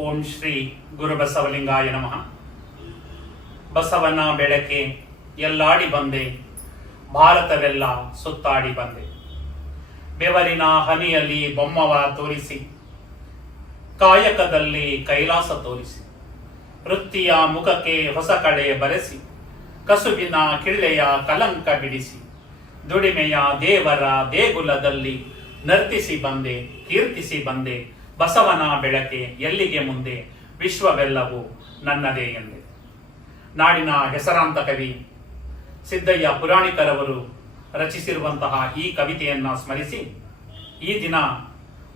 ಓಂ ಶ್ರೀ ಗುರುಬಸವಲಿಂಗಾಯ ನಮಃ. ಬಸವನ ಬೆಳಕೆ ಎಲ್ಲಾಡಿ ಬಂದೆ, ಭಾರತವೆಲ್ಲ ಸುತ್ತಾಡಿ ಬಂದೆ. ಬೆವರಿನ ಹನಿಯಲ್ಲಿ ಬೊಮ್ಮವ ತೋರಿಸಿ, ಕಾಯಕದಲ್ಲಿ ಕೈಲಾಸ ತೋರಿಸಿ, ವೃತ್ತಿಯ ಮುಖಕ್ಕೆ ಹೊಸ ಕಳೆ ಬರೆಸಿ, ಕಸುಬಿನ ಕಿಳ್ಳೆಯ ಕಲಂಕ ಬಿಡಿಸಿ, ದುಡಿಮೆಯ ದೇವರ ದೇಗುಲದಲ್ಲಿ ನರ್ತಿಸಿ ಬಂದೆ, ಕೀರ್ತಿಸಿ ಬಂದೆ. ಬಸವನ ಬೆಳಕೆ ಎಲ್ಲಿಗೆ ಮುಂದೆ, ವಿಶ್ವವೆಲ್ಲವೂ ನನ್ನದೇ ಎಂದೆ. ನಾಡಿನ ಹೆಸರಾಂತ ಕವಿ ಸಿದ್ದಯ್ಯ ಪುರಾಣಿಕರವರು ರಚಿಸಿರುವಂತಹ ಈ ಕವಿತೆಯನ್ನ ಸ್ಮರಿಸಿ, ಈ ದಿನ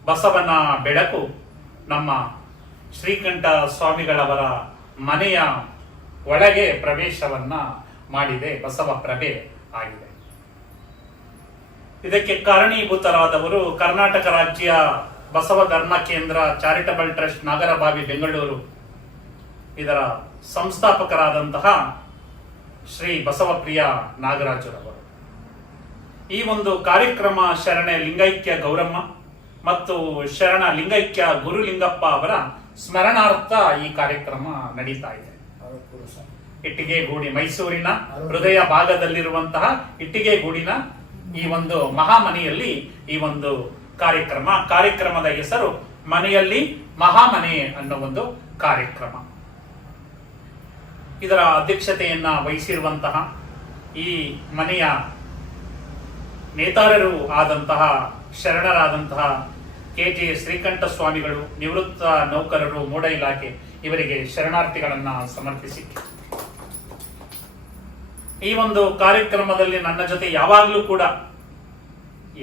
ಬಸವನ ಬೆಳಕು ನಮ್ಮ ಶ್ರೀಕಂಠ ಸ್ವಾಮಿಗಳವರ ಮನೆಯ ಒಳಗೆ ಪ್ರವೇಶವನ್ನ ಮಾಡಿದೆ, ಬಸವ ಪ್ರಭೆ ಆಗಿದೆ. ಇದಕ್ಕೆ ಕಾರಣೀಭೂತರಾದವರು ಕರ್ನಾಟಕ ರಾಜ್ಯ ಬಸವ ಧರ್ಮ ಕೇಂದ್ರ ಚಾರಿಟಬಲ್ ಟ್ರಸ್ಟ್ ನಾಗರಬಾವಿ ಬೆಂಗಳೂರು, ಇದರ ಸಂಸ್ಥಾಪಕರಾದಂತಹ ಶ್ರೀ ಬಸವಪ್ರಿಯ ನಾಗರಾಜರವರು. ಈ ಒಂದು ಕಾರ್ಯಕ್ರಮ ಶರಣ ಲಿಂಗೈಕ್ಯ ಗೌರಮ್ಮ ಮತ್ತು ಶರಣ ಲಿಂಗೈಕ್ಯ ಗುರುಲಿಂಗಪ್ಪ ಅವರ ಸ್ಮರಣಾರ್ಥ ಈ ಕಾರ್ಯಕ್ರಮ ನಡೀತಾ ಇದೆ. ಇಟ್ಟಿಗೆಗೂಡಿ ಮೈಸೂರಿನ ಹೃದಯ ಭಾಗದಲ್ಲಿರುವಂತಹ ಇಟ್ಟಿಗೆಗೂಡಿನ ಈ ಒಂದು ಮಹಾಮನೆಯಲ್ಲಿ ಈ ಒಂದು ಕಾರ್ಯಕ್ರಮದ ಹೆಸರು ಮನೆಯಲ್ಲಿ ಮಹಾಮನೆ ಅನ್ನೋ ಒಂದು ಕಾರ್ಯಕ್ರಮ. ಇದರ ಅಧ್ಯಕ್ಷತೆಯನ್ನ ವಹಿಸಿರುವಂತಹ ಈ ಮನೆಯ ನೇತಾರರು ಆದಂತಹ ಶರಣರಾದಂತಹ ಕೆ.ಜೆ. ಶ್ರೀಕಂಠ ಸ್ವಾಮಿಗಳು, ನಿವೃತ್ತ ನೌಕರರು, ಮೂಡ ಇಲಾಖೆ, ಇವರಿಗೆ ಶರಣಾರ್ಥಿಗಳನ್ನ ಸಮರ್ಪಿಸಿ, ಈ ಒಂದು ಕಾರ್ಯಕ್ರಮದಲ್ಲಿ ನನ್ನ ಜೊತೆ ಯಾವಾಗಲೂ ಕೂಡ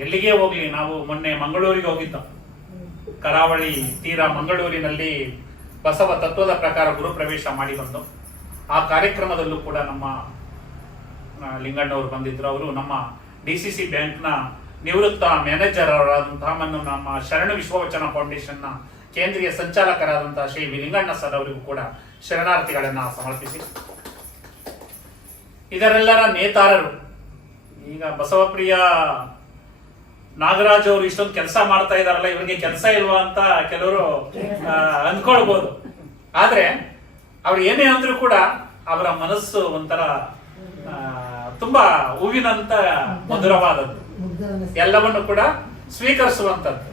ಎಲ್ಲಿಗೆ ಹೋಗ್ಲಿ, ನಾವು ಮೊನ್ನೆ ಮಂಗಳೂರಿಗೆ ಹೋಗಿದ್ದ, ಕರಾವಳಿ ತೀರ ಮಂಗಳೂರಿನಲ್ಲಿ ಬಸವ ತತ್ವದ ಪ್ರಕಾರ ಗುರು ಪ್ರವೇಶ ಮಾಡಿ ಬಂದು, ಆ ಕಾರ್ಯಕ್ರಮದಲ್ಲೂ ಕೂಡ ನಮ್ಮ ಲಿಂಗಣ್ಣವರು ಬಂದಿದ್ರು. ಅವರು ನಮ್ಮ DCC ಬ್ಯಾಂಕ್ನ ನಿವೃತ್ತ ಮ್ಯಾನೇಜರ್ ಅವರಾದಂತಹ ನಮ್ಮ ಶರಣ ವಿಶ್ವವಚನ ಫೌಂಡೇಶನ್ ನ ಕೇಂದ್ರೀಯ ಸಂಚಾಲಕರಾದಂತಹ ಶ್ರೀ ಲಿಂಗಣ್ಣ ಸರ್ ಅವರಿಗೂ ಕೂಡ ಶರಣಾರ್ಥಿಗಳನ್ನ ಸಮರ್ಪಿಸಿ, ಇದರೆಲ್ಲರ ನೇತಾರರು. ಈಗ ಬಸವಪ್ರಿಯ ನಾಗರಾಜ್ ಅವರು ಇಷ್ಟೊಂದು ಕೆಲಸ ಮಾಡ್ತಾ ಇದಾರಲ್ಲ, ಇವರಿಗೆ ಕೆಲಸ ಇಲ್ವಾ ಅಂತ ಕೆಲವರು ಅಂದ್ಕೊಳ್ಬಹುದು. ಆದ್ರೆ ಅವ್ರು ಏನೇ ಅಂದ್ರೂ ಕೂಡ ಅವರ ಮನಸ್ಸು ಒಂಥರ ತುಂಬಾ ಹೂವಿನಂತ ಮಧುರವಾದದ್ದು, ಎಲ್ಲವನ್ನು ಕೂಡ ಸ್ವೀಕರಿಸುವಂತದ್ದು.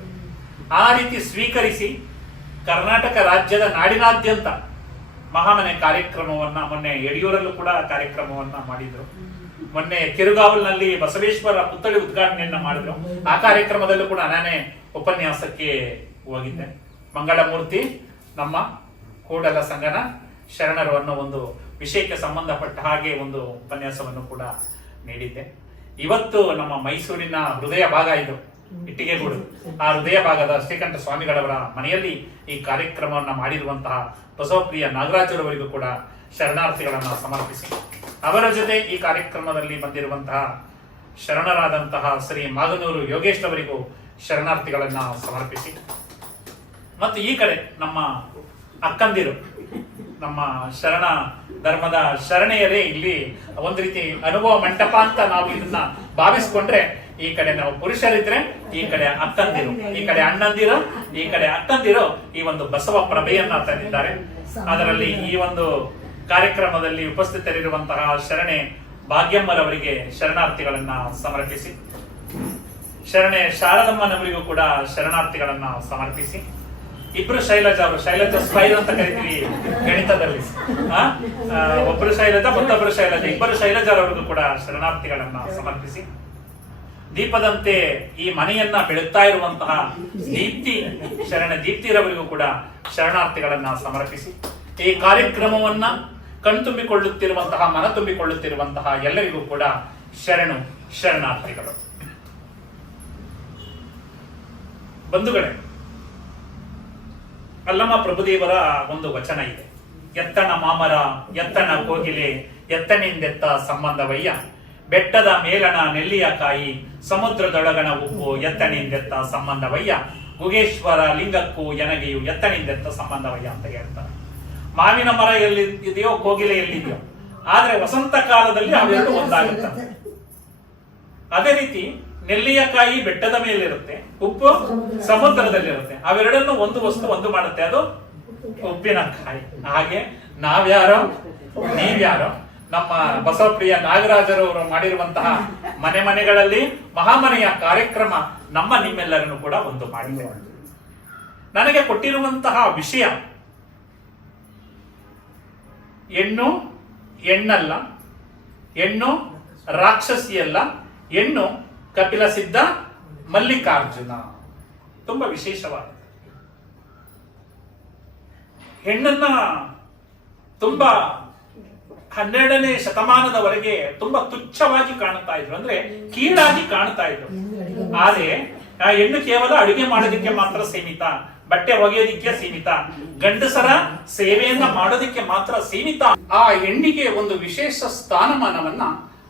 ಆ ರೀತಿ ಸ್ವೀಕರಿಸಿ ಕರ್ನಾಟಕ ರಾಜ್ಯದ ನಾಡಿನಾದ್ಯಂತ ಮಹಾಮನೆ ಕಾರ್ಯಕ್ರಮವನ್ನ, ಮೊನ್ನೆ ಯಡಿಯೂರಲ್ಲೂ ಕೂಡ ಕಾರ್ಯಕ್ರಮವನ್ನ ಮಾಡಿದ್ರು. ಮೊನ್ನೆ ಕಿರುಗಾವಲ್ನಲ್ಲಿ ಬಸವೇಶ್ವರ ಪುತ್ಥಳಿ ಉದ್ಘಾಟನೆಯನ್ನ ಮಾಡಿದ್ರು. ಆ ಕಾರ್ಯಕ್ರಮದಲ್ಲೂ ಕೂಡ ನಾನೇ ಉಪನ್ಯಾಸಕ್ಕೆ ಹೋಗಿದ್ದೆ. ಮಂಗಳಮೂರ್ತಿ ನಮ್ಮ ಕೂಡಲ ಸಂಗನ ಶರಣರು ಅನ್ನೋ ಒಂದು ವಿಷಯಕ್ಕೆ ಸಂಬಂಧಪಟ್ಟ ಹಾಗೆ ಒಂದು ಉಪನ್ಯಾಸವನ್ನು ಕೂಡ ನೀಡಿದ್ದೆ. ಇವತ್ತು ನಮ್ಮ ಮೈಸೂರಿನ ಹೃದಯ ಭಾಗ ಇದು ಇಟ್ಟಿಗೆಗೂಡು, ಆ ಹೃದಯ ಭಾಗದ ಶ್ರೀಕಂಠ ಸ್ವಾಮಿಗಳವರ ಮನೆಯಲ್ಲಿ ಈ ಕಾರ್ಯಕ್ರಮವನ್ನ ಮಾಡಿರುವಂತಹ ಬಸವಪ್ರಿಯ ನಾಗರಾಜರವರಿಗೂ ಕೂಡ ಶರಣಾರ್ಥಿಗಳನ್ನ ಸಮರ್ಪಿಸಿ, ಅವರ ಜೊತೆ ಈ ಕಾರ್ಯಕ್ರಮದಲ್ಲಿ ಬಂದಿರುವಂತಹ ಶರಣರಾದಂತಹ ಶ್ರೀ ಮಾಗನೂರು ಯೋಗೇಶ್ ಅವರಿಗೂ ಶರಣಾರ್ಥಿಗಳನ್ನ ಸಮರ್ಪಿಸಿ, ಮತ್ತು ಈ ಕಡೆ ನಮ್ಮ ಅಕ್ಕಂದಿರು, ನಮ್ಮ ಶರಣ ಧರ್ಮದ ಶರಣೆಯರೇ ಇಲ್ಲಿ ಒಂದು ರೀತಿ ಅನುಭವ ಮಂಟಪ ಅಂತ ನಾವು ಇದನ್ನ ಭಾವಿಸ್ಕೊಂಡ್ರೆ, ಈ ಕಡೆ ನಾವು ಪುರುಷರಿದ್ರೆ, ಈ ಕಡೆ ಅಕ್ಕಂದಿರು, ಈ ಕಡೆ ಅಣ್ಣಂದಿರು, ಈ ಕಡೆ ಅಕ್ಕಂದಿರು ಈ ಒಂದು ಬಸವ ಪ್ರಭೆಯನ್ನ ತಂದಿದ್ದಾರೆ. ಅದರಲ್ಲಿ ಈ ಒಂದು ಕಾರ್ಯಕ್ರಮದಲ್ಲಿ ಉಪಸ್ಥಿತರಿರುವಂತಹ ಶರಣೆ ಭಾಗ್ಯಮ್ಮರವರಿಗೆ ಶರಣಾರ್ಥಿಗಳನ್ನ ಸಮರ್ಪಿಸಿ, ಶರಣೆ ಶಾರದಮ್ಮನವರಿಗೂ ಕೂಡ ಶರಣಾರ್ಥಿಗಳನ್ನ ಸಮರ್ಪಿಸಿ, ಇಬ್ರು ಶೈಲಜಾ ಅವರು, ಶೈಲಜಾ ಸ್ಪೈರ್ ಅಂತ ಕರಿತೀವಿ ಗಣಿತದಲ್ಲಿ, ಒಬ್ಬರು ಶೈಲಜಾ ಮತ್ತೊಬ್ಬರು ಶೈಲಜಾ, ಇಬ್ಬರು ಶೈಲಜಾರವರಿಗೂ ಕೂಡ ಶರಣಾರ್ಥಿಗಳನ್ನ ಸಮರ್ಪಿಸಿ, ದೀಪದಂತೆ ಈ ಮನೆಯನ್ನ ಬೆಳಗ್ತಾ ಇರುವಂತಹ ದೀಪ್ತಿ, ಶರಣ ದೀಪ್ತಿರವರಿಗೂ ಕೂಡ ಶರಣಾರ್ಥಿಗಳನ್ನ ಸಮರ್ಪಿಸಿ, ಈ ಕಾರ್ಯಕ್ರಮವನ್ನ ಕಣ್ತುಂಬಿಕೊಳ್ಳುತ್ತಿರುವಂತಹ, ಮನ ತುಂಬಿಕೊಳ್ಳುತ್ತಿರುವಂತಹ ಎಲ್ಲರಿಗೂ ಕೂಡ ಶರಣಾರ್ಥಿಗಳು. ಬಂಧುಗಳೇ, ಅಲ್ಲಮ ಪ್ರಭುದೇವರ ಒಂದು ವಚನ ಇದೆ, ಎತ್ತಣ ಮಾಮರ ಎತ್ತಣ ಕೋಗಿಲೆ ಎತ್ತನಿಂದೆತ್ತ ಸಂಬಂಧವಯ್ಯ, ಬೆಟ್ಟದ ಮೇಲಣ ನೆಲ್ಲಿಯ ಕಾಯಿ ಸಮುದ್ರದೊಳಗಣ ಉಪ್ಪು ಎತ್ತನಿಂದೆತ್ತ ಸಂಬಂಧವಯ್ಯ, ಗುಗೇಶ್ವರ ಲಿಂಗಕ್ಕೂ ಎನಗೆಯು ಎತ್ತನಿಂದೆತ್ತ ಸಂಬಂಧವಯ್ಯ ಅಂತ ಹೇಳ್ತಾರೆ. ಮಾವಿನ ಮರ ಎಲ್ಲಿ ಇದೆಯೋ, ಕೋಗಿಲೆ ಎಲ್ಲಿದೆಯೋ, ಆದ್ರೆ ವಸಂತ ಕಾಲದಲ್ಲಿ ಅವೆರಡು ಒಂದಾಗುತ್ತದೆ. ಅದೇ ರೀತಿ ನೆಲ್ಲಿಯಕಾಯಿ ಬೆಟ್ಟದ ಮೇಲಿರುತ್ತೆ, ಉಪ್ಪು ಸಮುದ್ರದಲ್ಲಿರುತ್ತೆ. ಅವೆರಡನ್ನು ಒಂದು ವಸ್ತು ಒಂದು ಮಾಡುತ್ತೆ, ಅದು ಉಪ್ಪಿನಕಾಯಿ. ಹಾಗೆ ನಾವ್ಯಾರೋ ನೀವ್ಯಾರೋ ನಮ್ಮ ಬಸವಪ್ರಿಯ ನಾಗರಾಜರವರು ಮಾಡಿರುವಂತಹ ಮನೆ ಮನೆಗಳಲ್ಲಿ ಮಹಾಮನೆಯ ಕಾರ್ಯಕ್ರಮ ನಮ್ಮ ನಿಮ್ಮೆಲ್ಲರನ್ನು ಕೂಡ ಒಂದು ಮಾಡಿದೆ. ನನಗೆ ಕೊಟ್ಟಿರುವಂತಹ ವಿಷಯ ಹೆಣ್ಣು ಹೆಣ್ಣಲ್ಲ, ಹೆಣ್ಣು ರಾಕ್ಷಸಿಯಲ್ಲ, ಹೆಣ್ಣು ಕಪಿಲ ಸಿದ್ಧ ಮಲ್ಲಿಕಾರ್ಜುನ. ತುಂಬಾ ವಿಶೇಷವಾದ ಹೆಣ್ಣನ್ನ ತುಂಬಾ 12ನೇ ಶತಮಾನದವರೆಗೆ ತುಂಬಾ ತುಚ್ಛವಾಗಿ ಕಾಣುತ್ತಾ ಇದ್ರು, ಅಂದ್ರೆ ಕೀಳಾಗಿ ಕಾಣ್ತಾ ಇದ್ರು. ಆದ್ರೆ ಆ ಹೆಣ್ಣು ಕೇವಲ ಅಡುಗೆ ಮಾಡೋದಿಕ್ಕೆ ಮಾತ್ರ ಸೀಮಿತ, ಬಟ್ಟೆ ಒಗೆಯೋದಿಕ್ಕೆ ಸೀಮಿತ, ಗಂಡಸರ ಸೇವೆಯನ್ನ ಮಾಡೋದಿಕ್ಕೆ ಮಾತ್ರ ಸೀಮಿತ. ಆ ಹೆಣ್ಣಿಗೆ ಒಂದು ವಿಶೇಷ ಸ್ಥಾನಮಾನವನ್ನ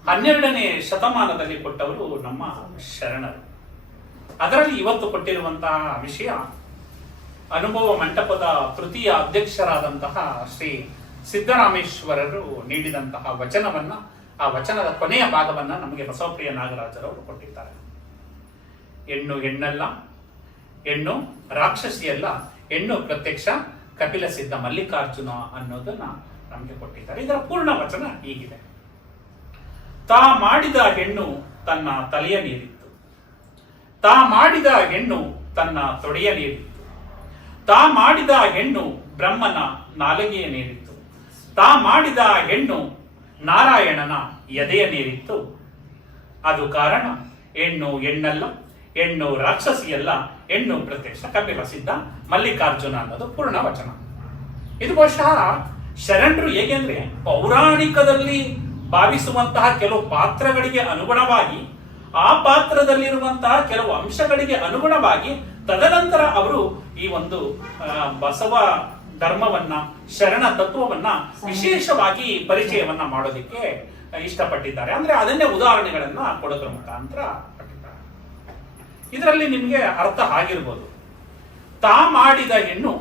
12ನೇ ಶತಮಾನದಲ್ಲಿ ಕೊಟ್ಟವರು ನಮ್ಮ ಶರಣರು. ಅದರಲ್ಲಿ ಇವತ್ತು ಕೊಟ್ಟಿರುವಂತಹ ವಿಷಯ ಅನುಭವ ಮಂಟಪದ ತೃತೀಯ ಅಧ್ಯಕ್ಷರಾದಂತಹ ಶ್ರೀ ಸಿದ್ದರಾಮೇಶ್ವರರು ನೀಡಿದಂತಹ ವಚನವನ್ನ, ಆ ವಚನದ ಕೊನೆಯ ಭಾಗವನ್ನ ನಮಗೆ ಬಸವಪ್ರಿಯ ನಾಗರಾಜರವರು ಕೊಟ್ಟಿದ್ದಾರೆ. ಹೆಣ್ಣು ಹೆಣ್ಣಲ್ಲ, ಹೆಣ್ಣು ರಾಕ್ಷಸಿಯಲ್ಲ, ಹೆಣ್ಣು ಪ್ರತ್ಯಕ್ಷ ಕಪಿಲ ಸಿದ್ಧ ಮಲ್ಲಿಕಾರ್ಜುನ ಅನ್ನೋದನ್ನ ನಮಗೆ ಕೊಟ್ಟಿದ್ದಾರೆ. ಇದರ ಪೂರ್ಣ ವಚನ ಹೀಗಿದೆ: ತಾ ಮಾಡಿದ ಹೆಣ್ಣು ತನ್ನ ತಲೆಯ ನೀರಿತ್ತು, ತಾ ಮಾಡಿದ ಹೆಣ್ಣು ತನ್ನ ತೊಡೆಯ ನೀರಿತ್ತು, ತಾ ಮಾಡಿದ ಹೆಣ್ಣು ಬ್ರಹ್ಮನ ನಾಲಿಗೆಯ ನೀರಿತ್ತು, ತಾ ಮಾಡಿದ ಹೆಣ್ಣು ನಾರಾಯಣನ ಎದೆಯ ನೀರಿತ್ತು. ಅದು ಕಾರಣ ಹೆಣ್ಣು ಹೆಣ್ಣಲ್ಲ, ಹೆಣ್ಣು ರಾಕ್ಷಸಿಯಲ್ಲ, ಹೆಣ್ಣು ಪ್ರತ್ಯಕ್ಷ ಕಪಿಲ ಸಿದ್ಧ ಮಲ್ಲಿಕಾರ್ಜುನ ಅನ್ನೋದು ಪೂರ್ಣ ವಚನ. ಇದು ಬಹುಶಃ ಶರಣರು ಹೇಗೆ ಅಂದ್ರೆ ಪೌರಾಣಿಕದಲ್ಲಿ ಭಾವಿಸುವಂತಹ ಕೆಲವು ಪಾತ್ರಗಳಿಗೆ ಅನುಗುಣವಾಗಿ, ಆ ಪಾತ್ರದಲ್ಲಿರುವಂತಹ ಕೆಲವು ಅಂಶಗಳಿಗೆ ಅನುಗುಣವಾಗಿ ತದನಂತರ ಅವರು ಈ ಒಂದು ಬಸವ ಧರ್ಮವನ್ನ, ಶರಣ ತತ್ವವನ್ನ ವಿಶೇಷವಾಗಿ ಪರಿಚಯವನ್ನ ಮಾಡೋದಿಕ್ಕೆ ಇಷ್ಟಪಟ್ಟಿದ್ದಾರೆ. ಅಂದ್ರೆ ಅದನ್ನೇ ಉದಾಹರಣೆಗಳನ್ನ ಕೊಡೋದ್ರ ಮುಖಾಂತರ ಪಟ್ಟಿದ್ದಾರೆ. ಇದರಲ್ಲಿ ನಿಮಗೆ ಅರ್ಥ ಆಗಿರ್ಬೋದು, ತಾ ಮಾಡಿದ ಹೆಣ್ಣು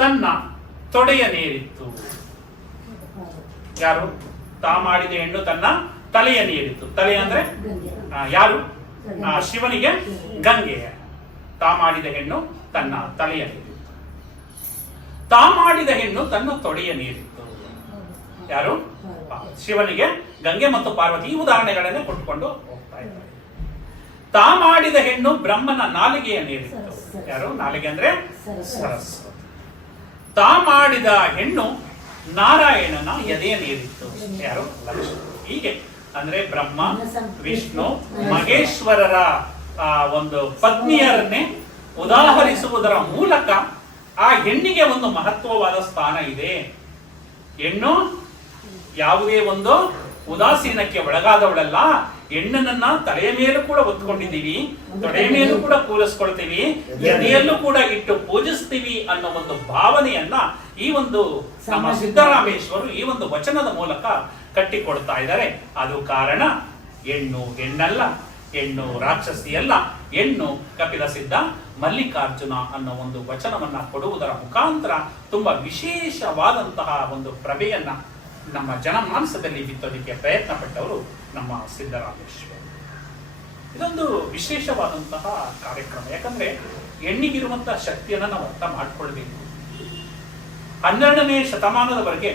ತನ್ನ ತೊಡೆಯ ನೀರಿತ್ತು. ಯಾರು? ತಾ ಮಾಡಿದ ಹೆಣ್ಣು ತನ್ನ ತಲೆಯ ನೀರಿತ್ತು. ತಲೆ ಅಂದ್ರೆ ಯಾರು? ಶಿವನಿಗೆ ಗಂಗೆ. ತಾ ಮಾಡಿದ ಹೆಣ್ಣು ತನ್ನ ತಲೆಯ ನೀರಿತ್ತು. ತಾ ಮಾಡಿದ ಹೆಣ್ಣು ತನ್ನ ತೊಡೆಯ ನೀರಿತ್ತು. ಯಾರು? ಶಿವನಿಗೆ ಗಂಗೆ ಮತ್ತು ಪಾರ್ವತಿ. ಈ ಉದಾಹರಣೆಗಳನ್ನೇ ಕೊಟ್ಟುಕೊಂಡು ಹೋಗ್ತಾ ಇದ್ದಾರೆ. ತಾ ಮಾಡಿದ ಹೆಣ್ಣು ಬ್ರಹ್ಮನ ನಾಲಿಗೆಯ ನೀರಿತ್ತು. ಯಾರು? ನಾಲಿಗೆ ಅಂದ್ರೆ ಸರಸ್ವತಿ. ತಾ ಮಾಡಿದ ಹೆಣ್ಣು ನಾರಾಯಣನ ಎದೆಯ ನೀರಿತ್ತು. ಯಾರು? ಲಕ್ಷ್ಮಿ. ಹೀಗೆ ಅಂದ್ರೆ ಬ್ರಹ್ಮ, ವಿಷ್ಣು, ಮಹೇಶ್ವರರ ಒಂದು ಪತ್ನಿಯರನ್ನೇ ಉದಾಹರಿಸುವುದರ ಮೂಲಕ ಆ ಹೆಣ್ಣಿಗೆ ಒಂದು ಮಹತ್ವವಾದ ಸ್ಥಾನ ಇದೆ. ಹೆಣ್ಣು ಯಾವುದೇ ಒಂದು ಉದಾಸೀನಕ್ಕೆ ಒಳಗಾದವಳಲ್ಲ. ಹೆಣ್ಣನನ್ನ ತಲೆಯ ಮೇಲೂ ಕೂಡ ಹೊತ್ಕೊಂಡಿದ್ದೀವಿ, ತೊಡೆಯ ಮೇಲೂ ಕೂಡ ಕೂರಿಸ್ಕೊಳ್ತೀವಿ, ಎದೆಯಲ್ಲೂ ಕೂಡ ಇಟ್ಟು ಪೂಜಿಸ್ತೀವಿ ಅನ್ನೋ ಒಂದು ಭಾವನೆಯನ್ನ ಈ ಒಂದು ನಮ್ಮ ಸಿದ್ದರಾಮೇಶ್ವರರು ಈ ಒಂದು ವಚನದ ಮೂಲಕ ಕಟ್ಟಿಕೊಡ್ತಾ ಇದ್ದಾರೆ. ಅದು ಕಾರಣ ಹೆಣ್ಣು ಹೆಣ್ಣಲ್ಲ, ಹೆಣ್ಣು ರಾಕ್ಷಸಿಯಲ್ಲ, ಹೆಣ್ಣು ಕಪಿಲ ಸಿದ್ಧ ಮಲ್ಲಿಕಾರ್ಜುನ ಅನ್ನೋ ಒಂದು ವಚನವನ್ನ ಕೊಡುವುದರ ಮುಖಾಂತರ ತುಂಬಾ ವಿಶೇಷವಾದಂತಹ ಒಂದು ಪ್ರಭೆಯನ್ನ ನಮ್ಮ ಜನಮಾನಸದಲ್ಲಿ ಬಿತ್ತೋದಕ್ಕೆ ಪ್ರಯತ್ನ ಪಟ್ಟವರು ನಮ್ಮ ಸಿದ್ದರಾಮೇಶ್ವರ. ಇದೊಂದು ವಿಶೇಷವಾದಂತಹ ಕಾರ್ಯಕ್ರಮ. ಯಾಕಂದ್ರೆ ಹೆಣ್ಣಿಗಿರುವಂತಹ ಶಕ್ತಿಯನ್ನ ನಾವು ಅರ್ಥ ಮಾಡ್ಕೊಳ್ಬೇಕು. 12ನೇ ಶತಮಾನದವರೆಗೆ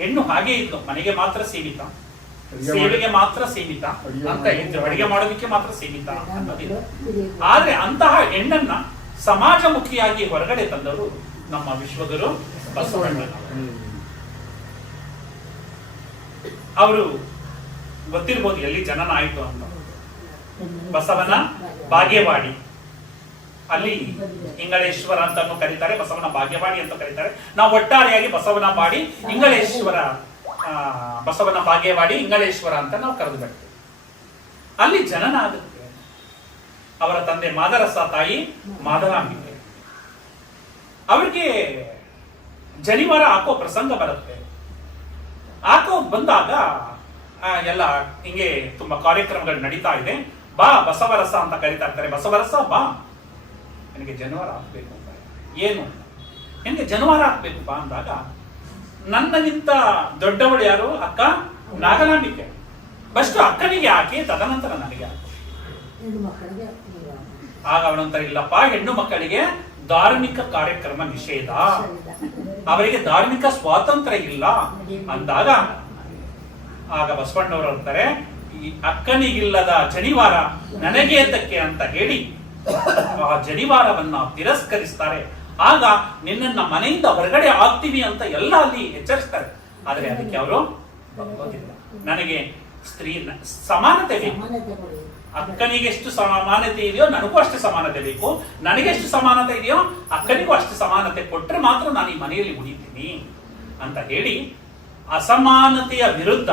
ಹೆಣ್ಣು ಹಾಗೆ ಇತ್ತು, ಮನೆಗೆ ಮಾತ್ರ ಸೀಮಿತ, ಸೇವೆಗೆ ಮಾತ್ರ ಸೀಮಿತ ಅಂತ ಇದ್ರು, ಅಡಿಗೆ ಮಾಡೋದಕ್ಕೆ ಮಾತ್ರ ಸೀಮಿತ ಅನ್ನೋದಿಲ್ಲ. ಆದ್ರೆ ಅಂತಹ ಹೆಣ್ಣನ್ನ ಸಮಾಜಮುಖಿಯಾಗಿ ಹೊರಗಡೆ ತಂದವರು ನಮ್ಮ ವಿಶ್ವಗುರು ಬಸವಣ್ಣನವರು. ಅವರು ಗೊತ್ತಿರ್ಬೋದು ಎಲ್ಲಿ ಜನನ ಆಯ್ತು ಅಂತ. ಬಸವನ ಬಾಗೇವಾಡಿ, ಅಲ್ಲಿ ಇಂಗಳೇಶ್ವರ ಅಂತಾನು ಕರೀತಾರೆ, ಬಸವನ ಬಾಗೇವಾಡಿ ಅಂತ ಕರೀತಾರೆ. ನಾವು ಒಟ್ಟಾರೆಯಾಗಿ ಬಸವನ ಬಾಡಿ, ಇಂಗಳೇಶ್ವರ, ಬಸವನ ಬಾಗೇವಾಡಿ, ಇಂಗಳೇಶ್ವರ ಅಂತ ನಾವು ಕರೆದು ಬಿಡ್ತೇವೆ. ಅಲ್ಲಿ ಜನನ ಆಗುತ್ತೆ. ಅವರ ತಂದೆ ಮಾದರಸ, ತಾಯಿ ಮಾದರಾಂಬಿಕೆ. ಅವ್ರಿಗೆ ಜನಿವಾರ ಹಾಕೋ ಪ್ರಸಂಗ ಬರುತ್ತೆ. ಹಾಕೋ ಬಂದಾಗ ಎಲ್ಲ ಹಿಂಗೆ ತುಂಬಾ ಕಾರ್ಯಕ್ರಮಗಳು ನಡೀತಾ ಇದೆ. ಬಾ ಬಸವರಸ ಅಂತ ಕರೀತಾ ಇರ್ತಾರೆ. ಬಸವರಸ ಬಾ, ನನಗೆ ಜನಿವಾರ ಹಾಕ್ಬೇಕು ಅಂತ. ಏನು? ನಿನ್ಗೆ ಜನಿವಾರ ಹಾಕ್ಬೇಕು ಬಾ ಅಂದಾಗ, ನನ್ನಗಿಂತ ದೊಡ್ಡವಳು ಯಾರು? ಅಕ್ಕ ನಾಗಲಾಂಬಿಕೆ. ಫಸ್ಟ್ ಅಕ್ಕನಿಗೆ ಹಾಕಿ ತದನಂತರ ನನಗೆ ಹಾಕಿ. ಆಗ ಅವನಂತರ ಇಲ್ಲಪ್ಪ, ಹೆಣ್ಣು ಮಕ್ಕಳಿಗೆ ಧಾರ್ಮಿಕ ಕಾರ್ಯಕ್ರಮ ನಿಷೇಧ, ಅವರಿಗೆ ಧಾರ್ಮಿಕ ಸ್ವಾತಂತ್ರ್ಯ ಇಲ್ಲ ಅಂದಾಗ ಆಗ ಬಸವಣ್ಣವರು ಅಂತಾರೆ, ಈ ಅಕ್ಕನಿಗಿಲ್ಲದ ಜನಿವಾರ ನನಗೆ ಏತಕ್ಕೆ ಅಂತ ಹೇಳಿ ಆ ಜನಿವಾರವನ್ನ ತಿರಸ್ಕರಿಸ್ತಾರೆ. ಆಗ ನಿನ್ನನ್ನ ಮನೆಯಿಂದ ಹೊರಗಡೆ ಆಗ್ತೀವಿ ಅಂತ ಎಲ್ಲ ಅಲ್ಲಿ ಎಚ್ಚರಿಸ್ತಾರೆ. ಆದ್ರೆ ಅದಕ್ಕೆ ಅವರು ಒಪ್ಪೋದಿಲ್ಲ. ನನಗೆ ಸ್ತ್ರೀ ಸಮಾನತೆ ಬೇಕು, ಅಕ್ಕನಿಗೆ ಎಷ್ಟು ಸಮಾನತೆ ಇದೆಯೋ ನನಗೂ ಅಷ್ಟು ಸಮಾನತೆ ಬೇಕು, ನನಗೆ ಎಷ್ಟು ಸಮಾನತೆ ಇದೆಯೋ ಅಕ್ಕನಿಗೂ ಅಷ್ಟು ಸಮಾನತೆ ಕೊಟ್ಟರೆ ಮಾತ್ರ ನಾನು ಈ ಮನೆಯಲ್ಲಿ ಉಳಿತೀನಿ ಅಂತ ಹೇಳಿ ಅಸಮಾನತೆಯ ವಿರುದ್ಧ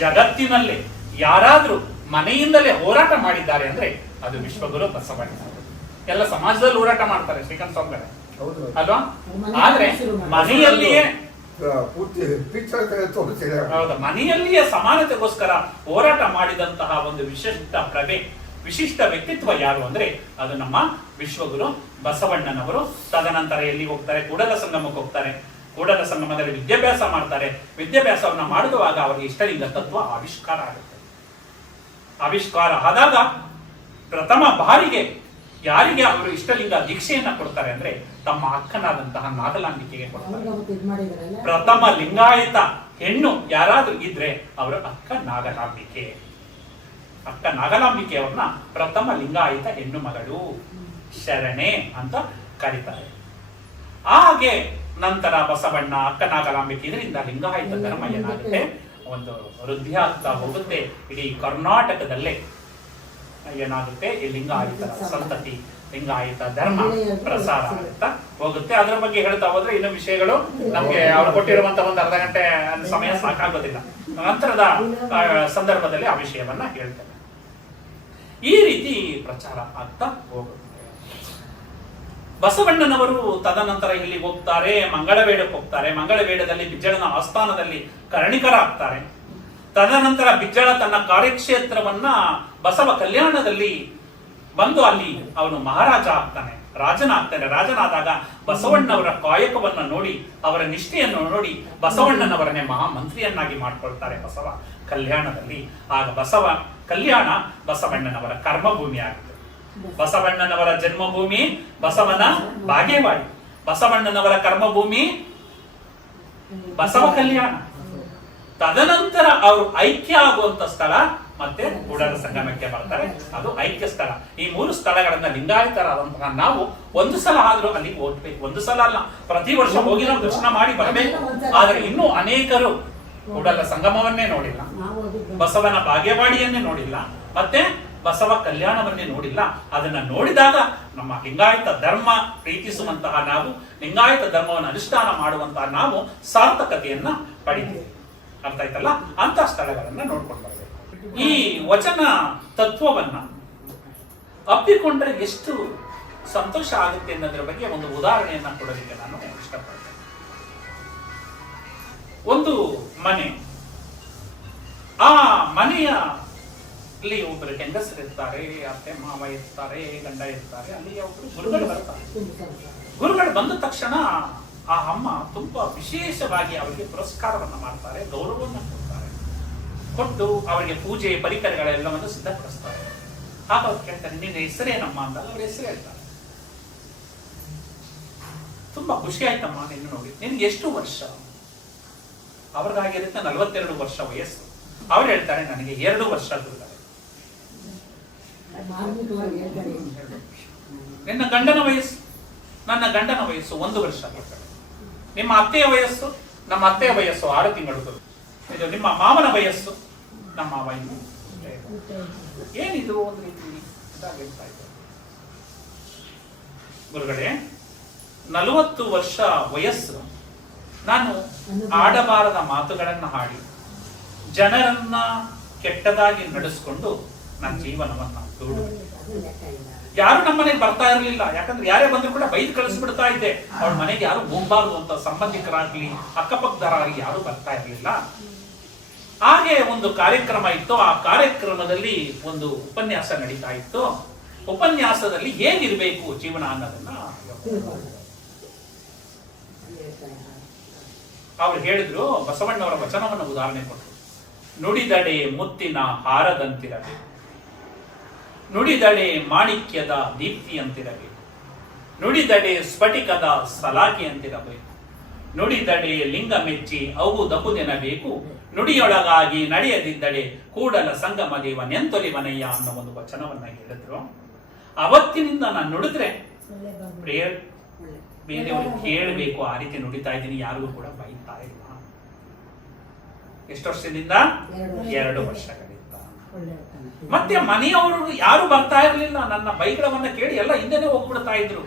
ಜಗತ್ತಿನಲ್ಲೇ ಯಾರಾದ್ರೂ ಮನೆಯಿಂದಲೇ ಹೋರಾಟ ಮಾಡಿದ್ದಾರೆ ಅಂದ್ರೆ ಅದು ವಿಶ್ವಗುರು ಬಸವಣ್ಣ. ಎಲ್ಲ ಸಮಾಜದಲ್ಲಿ ಹೋರಾಟ ಮಾಡ್ತಾರೆ ಶ್ರೀಕಾಂತ್ ಸ್ವಾಮಿ ಅಲ್ವಾ, ಆದ್ರೆ ಮನೆಯಲ್ಲಿಯೇ ಹೌದಾ, ಮನೆಯಲ್ಲಿಯೇ ಸಮಾನತೆಗೋಸ್ಕರ ಹೋರಾಟ ಮಾಡಿದಂತಹ ಒಂದು ವಿಶಿಷ್ಟ ಪ್ರಭೆ, ವಿಶಿಷ್ಟ ವ್ಯಕ್ತಿತ್ವ ಯಾರು ಅಂದ್ರೆ ಅದು ನಮ್ಮ ವಿಶ್ವಗುರು ಬಸವಣ್ಣನವರು. ತದನಂತರ ಎಲ್ಲಿ ಹೋಗ್ತಾರೆ? ಕೂಡಲ ಸಂಗಮಕ್ಕೆ ಹೋಗ್ತಾರೆ. ಕೂಡಲ ಸಂಗಮದಲ್ಲಿ ವಿದ್ಯಾಭ್ಯಾಸ ಮಾಡ್ತಾರೆ. ವಿದ್ಯಾಭ್ಯಾಸವನ್ನ ಮಾಡುವಾಗ ಅವರಿಗೆ ಇಷ್ಟಲಿಂಗ ತತ್ವ ಆವಿಷ್ಕಾರ ಆಗುತ್ತೆ. ಆವಿಷ್ಕಾರ ಆದಾಗ ಪ್ರಥಮ ಬಾರಿಗೆ ಯಾರಿಗೆ ಅವರು ಇಷ್ಟಲಿಂಗ ದೀಕ್ಷೆಯನ್ನ ಕೊಡ್ತಾರೆ ಅಂದ್ರೆ ತಮ್ಮ ಅಕ್ಕನಾದಂತಹ ನಾಗಲಾಂಬಿಕೆಗೆ ಕೊಡ್ತಾರೆ. ಪ್ರಥಮ ಲಿಂಗಾಯತ ಹೆಣ್ಣು ಯಾರಾದ್ರೂ ಇದ್ರೆ ಅವರು ಅಕ್ಕ ನಾಗಲಾಂಬಿಕೆ. ಅಕ್ಕ ನಾಗಲಾಂಬಿಕೆಯವ್ರನ್ನ ಪ್ರಥಮ ಲಿಂಗಾಯತ ಹೆಣ್ಣು ಮಗಳು, ಶರಣೆ ಅಂತ ಕರೀತಾರೆ. ಹಾಗೆ ನಂತರ ಬಸವಣ್ಣ, ಅಕ್ಕ ನಾಗಲಾಂಬಿಕೆ, ಇದರಿಂದ ಲಿಂಗಾಯತ ಧರ್ಮ ಏನಾಗುತ್ತೆ, ಒಂದು ವೃದ್ಧಿ ಆಗ್ತಾ ಹೋಗುತ್ತೆ. ಇಡೀ ಕರ್ನಾಟಕದಲ್ಲೇ ಏನಾಗುತ್ತೆ, ಈ ಲಿಂಗಾಯತ ಸಂತತಿ, ಲಿಂಗಾಯತ ಧರ್ಮ ಪ್ರಸಾರ ಆಗ್ತಾ ಹೋಗುತ್ತೆ. ಅದರ ಬಗ್ಗೆ ಹೇಳ್ತಾ ಹೋದ್ರೆ ಇನ್ನು ವಿಷಯಗಳು ನಮ್ಗೆ ಅವ್ರು ಕೊಟ್ಟಿರುವಂತಹ ಒಂದು ಅರ್ಧ ಗಂಟೆ ಸಮಯ ಸಾಕಾಗೋದಿಲ್ಲ. ನಂತರದ ಸಂದರ್ಭದಲ್ಲಿ ಆ ವಿಷಯವನ್ನ ಹೇಳ್ತೇನೆ. ಈ ರೀತಿ ಪ್ರಚಾರ ಆಗ್ತಾ ಹೋಗುತ್ತೆ. ಬಸವಣ್ಣನವರು ತದನಂತರ ಇಲ್ಲಿ ಹೋಗ್ತಾರೆ, ಮಂಗಳವೇಡಕ್ಕೆ ಹೋಗ್ತಾರೆ. ಮಂಗಳವೇಡದಲ್ಲಿ ಬಿಜ್ಜಳನ ಆಸ್ಥಾನದಲ್ಲಿ ಕರ್ಣಿಕರಾಗ್ತಾರೆ. ತದನಂತರ ಬಿಜ್ಜಳ ತನ್ನ ಕಾರ್ಯಕ್ಷೇತ್ರವನ್ನ ಬಸವ ಕಲ್ಯಾಣದಲ್ಲಿ ಬಂದು ಅಲ್ಲಿ ಅವನು ಮಹಾರಾಜ ಆಗ್ತಾನೆ, ರಾಜನಾಗ್ತಾನೆ. ರಾಜನಾದಾಗ ಬಸವಣ್ಣವರ ಕಾಯಕವನ್ನ ನೋಡಿ, ಅವರ ನಿಷ್ಠೆಯನ್ನು ನೋಡಿ ಬಸವಣ್ಣನವರನ್ನೇ ಮಹಾಮಂತ್ರಿಯನ್ನಾಗಿ ಮಾಡ್ಕೊಳ್ತಾರೆ ಬಸವ ಕಲ್ಯಾಣದಲ್ಲಿ. ಆಗ ಬಸವ ಕಲ್ಯಾಣ ಬಸವಣ್ಣನವರ ಕರ್ಮಭೂಮಿ ಆಗುತ್ತೆ. ಬಸವಣ್ಣನವರ ಜನ್ಮಭೂಮಿ ಬಸವನ ಬಾಗೇವಾಡಿ, ಬಸವಣ್ಣನವರ ಕರ್ಮಭೂಮಿ ಬಸವ ಕಲ್ಯಾಣ. ತದನಂತರ ಅವರು ಐಕ್ಯ ಆಗುವಂತ ಸ್ಥಳ ಮತ್ತೆ ಕೂಡಲ ಸಂಗಮಕ್ಕೆ ಬರ್ತಾರೆ, ಅದು ಐಕ್ಯ ಸ್ಥಳ. ಈ ಮೂರು ಸ್ಥಳಗಳನ್ನ ಲಿಂಗಾಯತರಾದಂತಹ ನಾವು ಒಂದು ಸಲ ಆದ್ರೂ ಅಲ್ಲಿ ಹೋಗ್ಬೇಕು. ಒಂದು ಸಲ ಅಲ್ಲ, ಪ್ರತಿ ವರ್ಷ ಹೋಗಿ ನಾವು ದರ್ಶನ ಮಾಡಿ ಬರಬೇಕು. ಆದ್ರೆ ಇನ್ನೂ ಅನೇಕರು ಕೂಡಲ ಸಂಗಮವನ್ನೇ ನೋಡಿಲ್ಲ, ಬಸವನ ಬಾಗೇವಾಡಿಯನ್ನೇ ನೋಡಿಲ್ಲ, ಮತ್ತೆ ಬಸವ ಕಲ್ಯಾಣವನ್ನೇ ನೋಡಿಲ್ಲ. ಅದನ್ನ ನೋಡಿದಾಗ ನಮ್ಮ ಲಿಂಗಾಯತ ಧರ್ಮ ಪ್ರೀತಿಸುವಂತಹ ನಾವು, ಲಿಂಗಾಯತ ಧರ್ಮವನ್ನು ಅನುಷ್ಠಾನ ಮಾಡುವಂತಹ ನಾವು ಸಾರ್ಥಕತೆಯನ್ನ ಪಡಿತೀವಿ. ಅರ್ಥ ಆಯ್ತಲ್ಲ? ಅಂತ ಸ್ಥಳಗಳನ್ನ ನೋಡ್ಕೊಂಡು ಬರಬೇಕು. ಈ ವಚನ ತತ್ವವನ್ನ ಅಪ್ಪಿಕೊಂಡ್ರೆ ಎಷ್ಟು ಸಂತೋಷ ಆಗುತ್ತೆ ಅನ್ನೋದ್ರ ಬಗ್ಗೆ ಒಂದು ಉದಾಹರಣೆಯನ್ನ ಕೊಡಲಿಕ್ಕೆ ನಾನು ಇಷ್ಟಪಡ್ತೇನೆ. ಒಂದು ಮನೆ, ಆ ಮನೆಯ ಅಲ್ಲಿ ಒಬ್ಬರು ಹೆಂಗಸರು ಇರ್ತಾರೆ, ಅತ್ತೆ ಮಾವ ಇರ್ತಾರೆ, ಗಂಡ ಇರ್ತಾರೆ. ಅಲ್ಲಿ ಒಬ್ಬರು ಗುರುಗಳು ಬರ್ತಾರೆ. ಗುರುಗಳು ಬಂದ ತಕ್ಷಣ ಆ ಅಮ್ಮ ತುಂಬಾ ವಿಶೇಷವಾಗಿ ಅವರಿಗೆ ಪುರಸ್ಕಾರವನ್ನ ಮಾಡ್ತಾರೆ, ಗೌರವವನ್ನು ಕೊಡ್ತಾರೆ. ಕೊಟ್ಟು ಅವರಿಗೆ ಪೂಜೆ ಪರಿಕರಗಳೆಲ್ಲವನ್ನು ಸಿದ್ಧಪಡಿಸ್ತಾರೆ. ಆಗ ಅವ್ರು ಕೇಳ್ತಾರೆ, ನಿನ್ನ ಹೆಸರೇನಮ್ಮ ಅಂದಾಗ ಅವ್ರ ಹೆಸರು ಹೇಳ್ತಾರೆ. ತುಂಬಾ ಖುಷಿ ಆಯ್ತಮ್ಮ ನಿನ್ನ ನೋಡಿ. ನಿನ್ಗೆ ಎಷ್ಟು ವರ್ಷ? ಅವ್ರಿಗಾಗಿರುತ್ತೆ 42 ವರ್ಷ ವಯಸ್ಸು. ಅವ್ರು ಹೇಳ್ತಾರೆ, ನನಗೆ 2 ವರ್ಷ ಗುರುಗಳೇ. ನಿನ್ನ ಗಂಡನ ವಯಸ್ಸು? ನನ್ನ ಗಂಡನ ವಯಸ್ಸು 1 ವರ್ಷ. ನಿಮ್ಮ ಅತ್ತೆಯ ವಯಸ್ಸು? ನಮ್ಮ ಅತ್ತೆಯ ವಯಸ್ಸು 6 ತಿಂಗಳು. ಇದು ನಿಮ್ಮ ಮಾವನ ವಯಸ್ಸು? ನಮ್ಮ ಮಾವ ಇನ್ನು. ಏನಿದು ಒಂದು ರೀತಿ ಹೇಳ್ತಾ ಇದ್ದಾರೆ. ಗುರುಗಳೇ, 40 ವರ್ಷ ವಯಸ್ಸು ನಾನು ಆಡಬಾರದ ಮಾತುಗಳನ್ನ ಹಾಡಿ ಜನರನ್ನ ಕೆಟ್ಟದಾಗಿ ನಡೆಸ್ಕೊಂಡು ನನ್ನ ಜೀವನವನ್ನ ದೂಡಿದೆ. ಯಾರು ನಮ್ಮ ಮನೆಗೆ ಬರ್ತಾ ಇರಲಿಲ್ಲ, ಯಾಕಂದ್ರೆ ಯಾರೇ ಬಂದ್ರು ಕೂಡ ಬೈದು ಕಳಿಸ್ಬಿಡ್ತಾ ಇದ್ದೆ. ಅವ್ರ ಮನೆಗೆ ಯಾರು ಹೋಗ್ಬಾರ್ದು ಅಂತ, ಸಂಬಂಧಿಕರಾಗ್ಲಿ ಅಕ್ಕಪಕ್ಕದರಾಗ್ಲಿ ಯಾರು ಬರ್ತಾ ಇರಲಿಲ್ಲ. ಹಾಗೆ ಒಂದು ಕಾರ್ಯಕ್ರಮ ಇತ್ತು. ಆ ಕಾರ್ಯಕ್ರಮದಲ್ಲಿ ಒಂದು ಉಪನ್ಯಾಸ ನಡೀತಾ ಇತ್ತು. ಉಪನ್ಯಾಸದಲ್ಲಿ ಹೇಗಿರ್ಬೇಕು ಜೀವನ ಅನ್ನೋದನ್ನ ಅವ್ರು ಹೇಳಿದ್ರು. ಬಸವಣ್ಣವರ ವಚನವನ್ನು ಉದಾಹರಣೆ ಕೊಟ್ಟರು. ನುಡಿದಡೆ ಮುತ್ತಿನ ಹಾರದಂತಿರಬೇಕು, ನುಡಿದಡೆ ಮಾಣಿಕ್ಯದ ದೀಪ್ತಿಯಂತಿರಬೇಕು, ನುಡಿದಡೆ ಸ್ಫಟಿಕದ ಸಲಾಕೆಯಂತಿರಬೇಕು. ನುಡಿದಡೆ ಲಿಂಗ ಮೆಚ್ಚಿ ಅಹುದಹುದೆನಬೇಕು. ನುಡಿಯೊಳಗಾಗಿ ನಡೆಯದಿದ್ದಡೆ ಕೂಡಲ ಸಂಗಮ ದೇವ ನೆಂತೊಲಿವನಯ್ಯ ಅನ್ನೋ ಒಂದು ವಚನವನ್ನ ಹೇಳಿದ್ರು. ಅವತ್ತಿನಿಂದ ನಾನು ನುಡಿದ್ರೆ ಪ್ರೇಯರ್ ಬೇರೆಯವರು ಕೇಳಬೇಕು, ಆ ರೀತಿ ನುಡಿತಾ ಇದ್ದೀನಿ, ಯಾರಿಗೂ ಕೂಡ ಬೈತಾ ಇಲ್ಲ. ಎಷ್ಟು ವರ್ಷದಿಂದ? 2 ವರ್ಷಗಳಿಂದ. ಮತ್ತೆ ಮನೆಯವರು ಯಾರು ಬರ್ತಾ ಇರಲಿಲ್ಲ, ನನ್ನ ಬೈಗಳವನ್ನ ಕೇಳಿ ಎಲ್ಲ ಹಿಂದೆನೆ ಹೋಗ್ಬಿಡ್ತಾ ಇದ್ರು.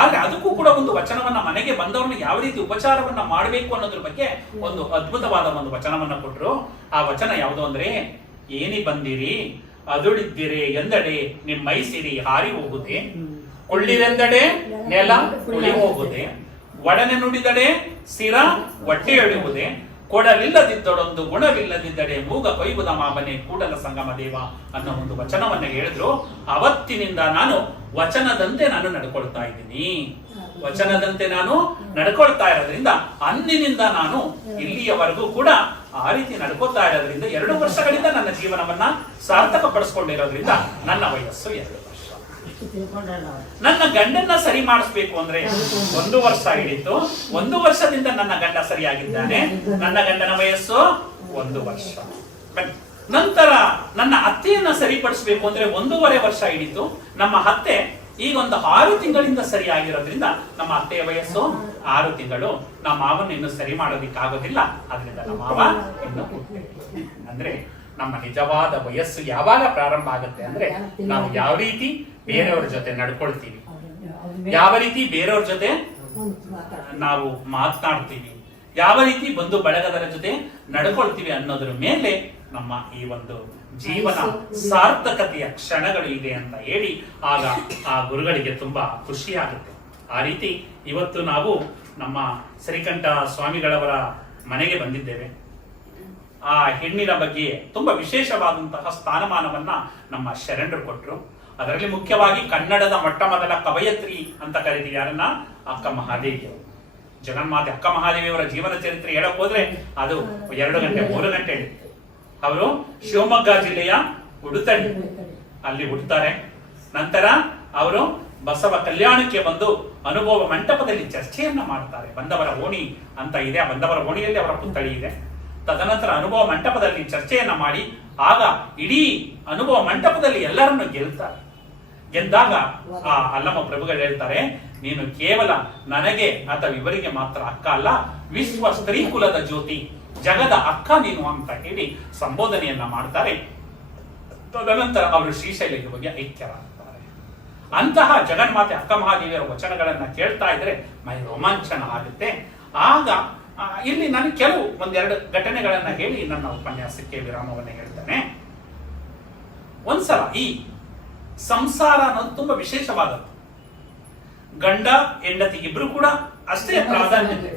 ಆದ್ರೆ ಅದಕ್ಕೂ ಕೂಡ ಒಂದು ವಚನವನ್ನ, ಮನೆಗೆ ಬಂದವ್ರನ್ನ ಯಾವ ರೀತಿ ಉಪಚಾರವನ್ನ ಮಾಡಬೇಕು ಅನ್ನೋದ್ರ ಬಗ್ಗೆ ಒಂದು ಅದ್ಭುತವಾದ ಒಂದು ವಚನವನ್ನ ಕೊಟ್ರು. ಆ ವಚನ ಯಾವುದು ಅಂದ್ರೆ, ಏನಿ ಬಂದಿರಿ ಅದುಳಿದ್ದಿರೆ ಎಂದಡೆ ನಿಮ್ಮ ಮೈ ಸಿರಿ ಹಾರಿ ಹೋಗುದೆ, ಕೊಳ್ಳಿರೆಂದಡೆ ನೆಲ ಉಳಿ ಹೋಗುದೆ, ಒಡನೆ ನುಡಿದಡೆ ಸಿರ ಹೊಟ್ಟೆ ಎಳೆಯುವುದೇ, ಕೊಡಲಿಲ್ಲದಿದ್ದೊಡೊಂದು ಗುಣವಿಲ್ಲದಿದ್ದಡೆ ಮೂಗ ಕೊಯ್ಯುವುದ ಮಾಬನೆ ಕೂಡಲ ಸಂಗಮ ದೇವ ಅನ್ನೋ ಒಂದು ವಚನವನ್ನ ಹೇಳಿದ್ರು. ಅವತ್ತಿನಿಂದ ನಾನು ವಚನದಂತೆ ನಾನು ನಡ್ಕೊಳ್ತಾ ಇದ್ದೀನಿ. ವಚನದಂತೆ ನಾನು ನಡ್ಕೊಳ್ತಾ ಇರೋದ್ರಿಂದ ಅಂದಿನಿಂದ ನಾನು ಇಲ್ಲಿಯವರೆಗೂ ಕೂಡ ಆ ರೀತಿ ನಡ್ಕೊಳ್ತಾ ಇರೋದ್ರಿಂದ 2 ವರ್ಷಗಳಿಂದ ನನ್ನ ಜೀವನವನ್ನ ಸಾರ್ಥಕ ಪಡಿಸ್ಕೊಂಡಿರೋದ್ರಿಂದ ನನ್ನ ವಯಸ್ಸು 2 ವರ್ಷ. ನನ್ನ ಗಂಡನ್ನ ಸರಿ ಮಾಡಿಸ್ಬೇಕು ಅಂದ್ರೆ 1 ವರ್ಷ ಹಿಡಿತು. 1 ವರ್ಷದಿಂದ ನನ್ನ ಗಂಡ ಸರಿಯಾಗಿದ್ದಾನೆ. ನನ್ನ ಗಂಡನ ವಯಸ್ಸು 1 ವರ್ಷ. ನಂತರ ನನ್ನ ಅತ್ತೆಯನ್ನ ಸರಿಪಡಿಸಬೇಕು ಅಂದ್ರೆ 1.5 ವರ್ಷ ಹಿಡಿತು. ನಮ್ಮ ಅತ್ತೆ ಈಗ ಒಂದು 6 ತಿಂಗಳಿಂದ ಸರಿಯಾಗಿರೋದ್ರಿಂದ ನಮ್ಮ ಅತ್ತೆಯ ವಯಸ್ಸು 6 ತಿಂಗಳು. ನಮ್ಮ ಮಾವನ್ನ ಇನ್ನು ಸರಿ ಮಾಡೋದಿಕ್ಕಾಗೋದಿಲ್ಲ, ಅದರಿಂದ ನಮ್ಮ ಮಾವ ಇನ್ನು ಅಂದ್ರೆ ನಮ್ಮ ನಿಜವಾದ ವಯಸ್ಸು ಯಾವಾಗ ಪ್ರಾರಂಭ ಆಗುತ್ತೆ ಅಂದ್ರೆ ನಾವು ಯಾವ ರೀತಿ ಬೇರೆಯವ್ರ ಜೊತೆ ನಡ್ಕೊಳ್ತೀವಿ, ಯಾವ ರೀತಿ ಬೇರೆಯವ್ರ ಜೊತೆ ನಾವು ಮಾತನಾಡ್ತೀವಿ, ಯಾವ ರೀತಿ ಬಂಧು ಬಳಗದರ ಜೊತೆ ನಡ್ಕೊಳ್ತೀವಿ ಅನ್ನೋದ್ರ ಮೇಲೆ ನಮ್ಮ ಈ ಒಂದು ಜೀವನ ಸಾರ್ಥಕತೆಯ ಕ್ಷಣಗಳು ಇದೆ ಅಂತ ಹೇಳಿ ಆಗ ಆ ಗುರುಗಳಿಗೆ ತುಂಬಾ ಖುಷಿ ಆಗುತ್ತೆ. ಆ ರೀತಿ ಇವತ್ತು ನಾವು ನಮ್ಮ ಶ್ರೀಕಂಠ ಸ್ವಾಮಿಗಳವರ ಮನೆಗೆ ಬಂದಿದ್ದೇವೆ. ಆ ಹೆಣ್ಣಿನ ಬಗ್ಗೆ ತುಂಬಾ ವಿಶೇಷವಾದಂತಹ ಸ್ಥಾನಮಾನವನ್ನ ನಮ್ಮ ಶರಣರು ಕೊಟ್ಟರು. ಅದರಲ್ಲಿ ಮುಖ್ಯವಾಗಿ ಕನ್ನಡದ ಮೊಟ್ಟ ಮೊದಲ ಕವಯತ್ರಿ ಅಂತ ಕರೀತೀವಿ ಯಾರನ್ನ? ಅಕ್ಕ ಮಹಾದೇವಿಯವರು. ಜಗನ್ಮಾತೆ ಅಕ್ಕ ಮಹಾದೇವಿಯವರ ಜೀವನ ಚರಿತ್ರೆ ಹೇಳಕ್ ಹೋದ್ರೆ ಅದು 2 ಗಂಟೆ 3 ಗಂಟೆ ಹಿಡಿಯುತ್ತೆ. ಅವರು ಶಿವಮೊಗ್ಗ ಜಿಲ್ಲೆಯ ಉಡುತಡಿ ಅಲ್ಲಿ ಹುಟ್ಟುತ್ತಾರೆ. ನಂತರ ಅವರು ಬಸವ ಕಲ್ಯಾಣಕ್ಕೆ ಬಂದು ಅನುಭವ ಮಂಟಪದಲ್ಲಿ ಚರ್ಚೆಯನ್ನ ಮಾಡ್ತಾರೆ. ಬಂದವರ ಓಣಿ ಅಂತ ಇದೆ, ಆ ಬಂದವರ ಓಣಿಯಲ್ಲಿ ಅವರ ಪುತ್ಥಳಿ ಇದೆ. ತದನಂತರ ಅನುಭವ ಮಂಟಪದಲ್ಲಿ ಚರ್ಚೆಯನ್ನ ಮಾಡಿ ಆಗ ಇಡೀ ಅನುಭವ ಮಂಟಪದಲ್ಲಿ ಎಲ್ಲರನ್ನು ಗೆಲ್ತಾರೆ. ಗೆದ್ದಾಗ ಆ ಅಲ್ಲಮ್ಮ ಪ್ರಭುಗಳು ಹೇಳ್ತಾರೆ, ನೀನು ಕೇವಲ ನನಗೆ ಅಥವಾ ಇವರಿಗೆ ಮಾತ್ರ ಅಕ್ಕ ಅಲ್ಲ, ವಿಶ್ವ ಸ್ತ್ರೀ ಕುಲದ ಜ್ಯೋತಿ, ಜಗದ ಅಕ್ಕ ನೀನು ಅಂತ ಹೇಳಿ ಸಂಬೋಧನೆಯನ್ನ ಮಾಡ್ತಾರೆ. ತದನಂತರ ಅವರು ಶ್ರೀಶೈಲಕ್ಕೆ ಹೋಗಿ ಐಕ್ಯರಾಗ್ತಾರೆ. ಅಂತಹ ಜಗನ್ಮಾತೆ ಅಕ್ಕ ಮಹಾದೇವಿಯರ ವಚನಗಳನ್ನ ಕೇಳ್ತಾ ಇದ್ರೆ ಮೈ ರೋಮಾಂಚನ ಆಗುತ್ತೆ. ಆಗ ಇಲ್ಲಿ ನಾನು ಕೆಲವು 1-2 ಘಟನೆಗಳನ್ನ ಹೇಳಿ ನನ್ನ ಉಪನ್ಯಾಸಕ್ಕೆ ವಿರಾಮವನ್ನ ಹೇಳ್ತೇನೆ. ಒಂದ್ಸಲ ಈ ಸಂಸಾರ ಅನ್ನೋದು ತುಂಬಾ ವಿಶೇಷವಾದದ್ದು. ಗಂಡ ಹೆಂಡತಿ ಇಬ್ರು ಕೂಡ ಅಷ್ಟೇ ಪ್ರಾಧಾನ್ಯತೆ.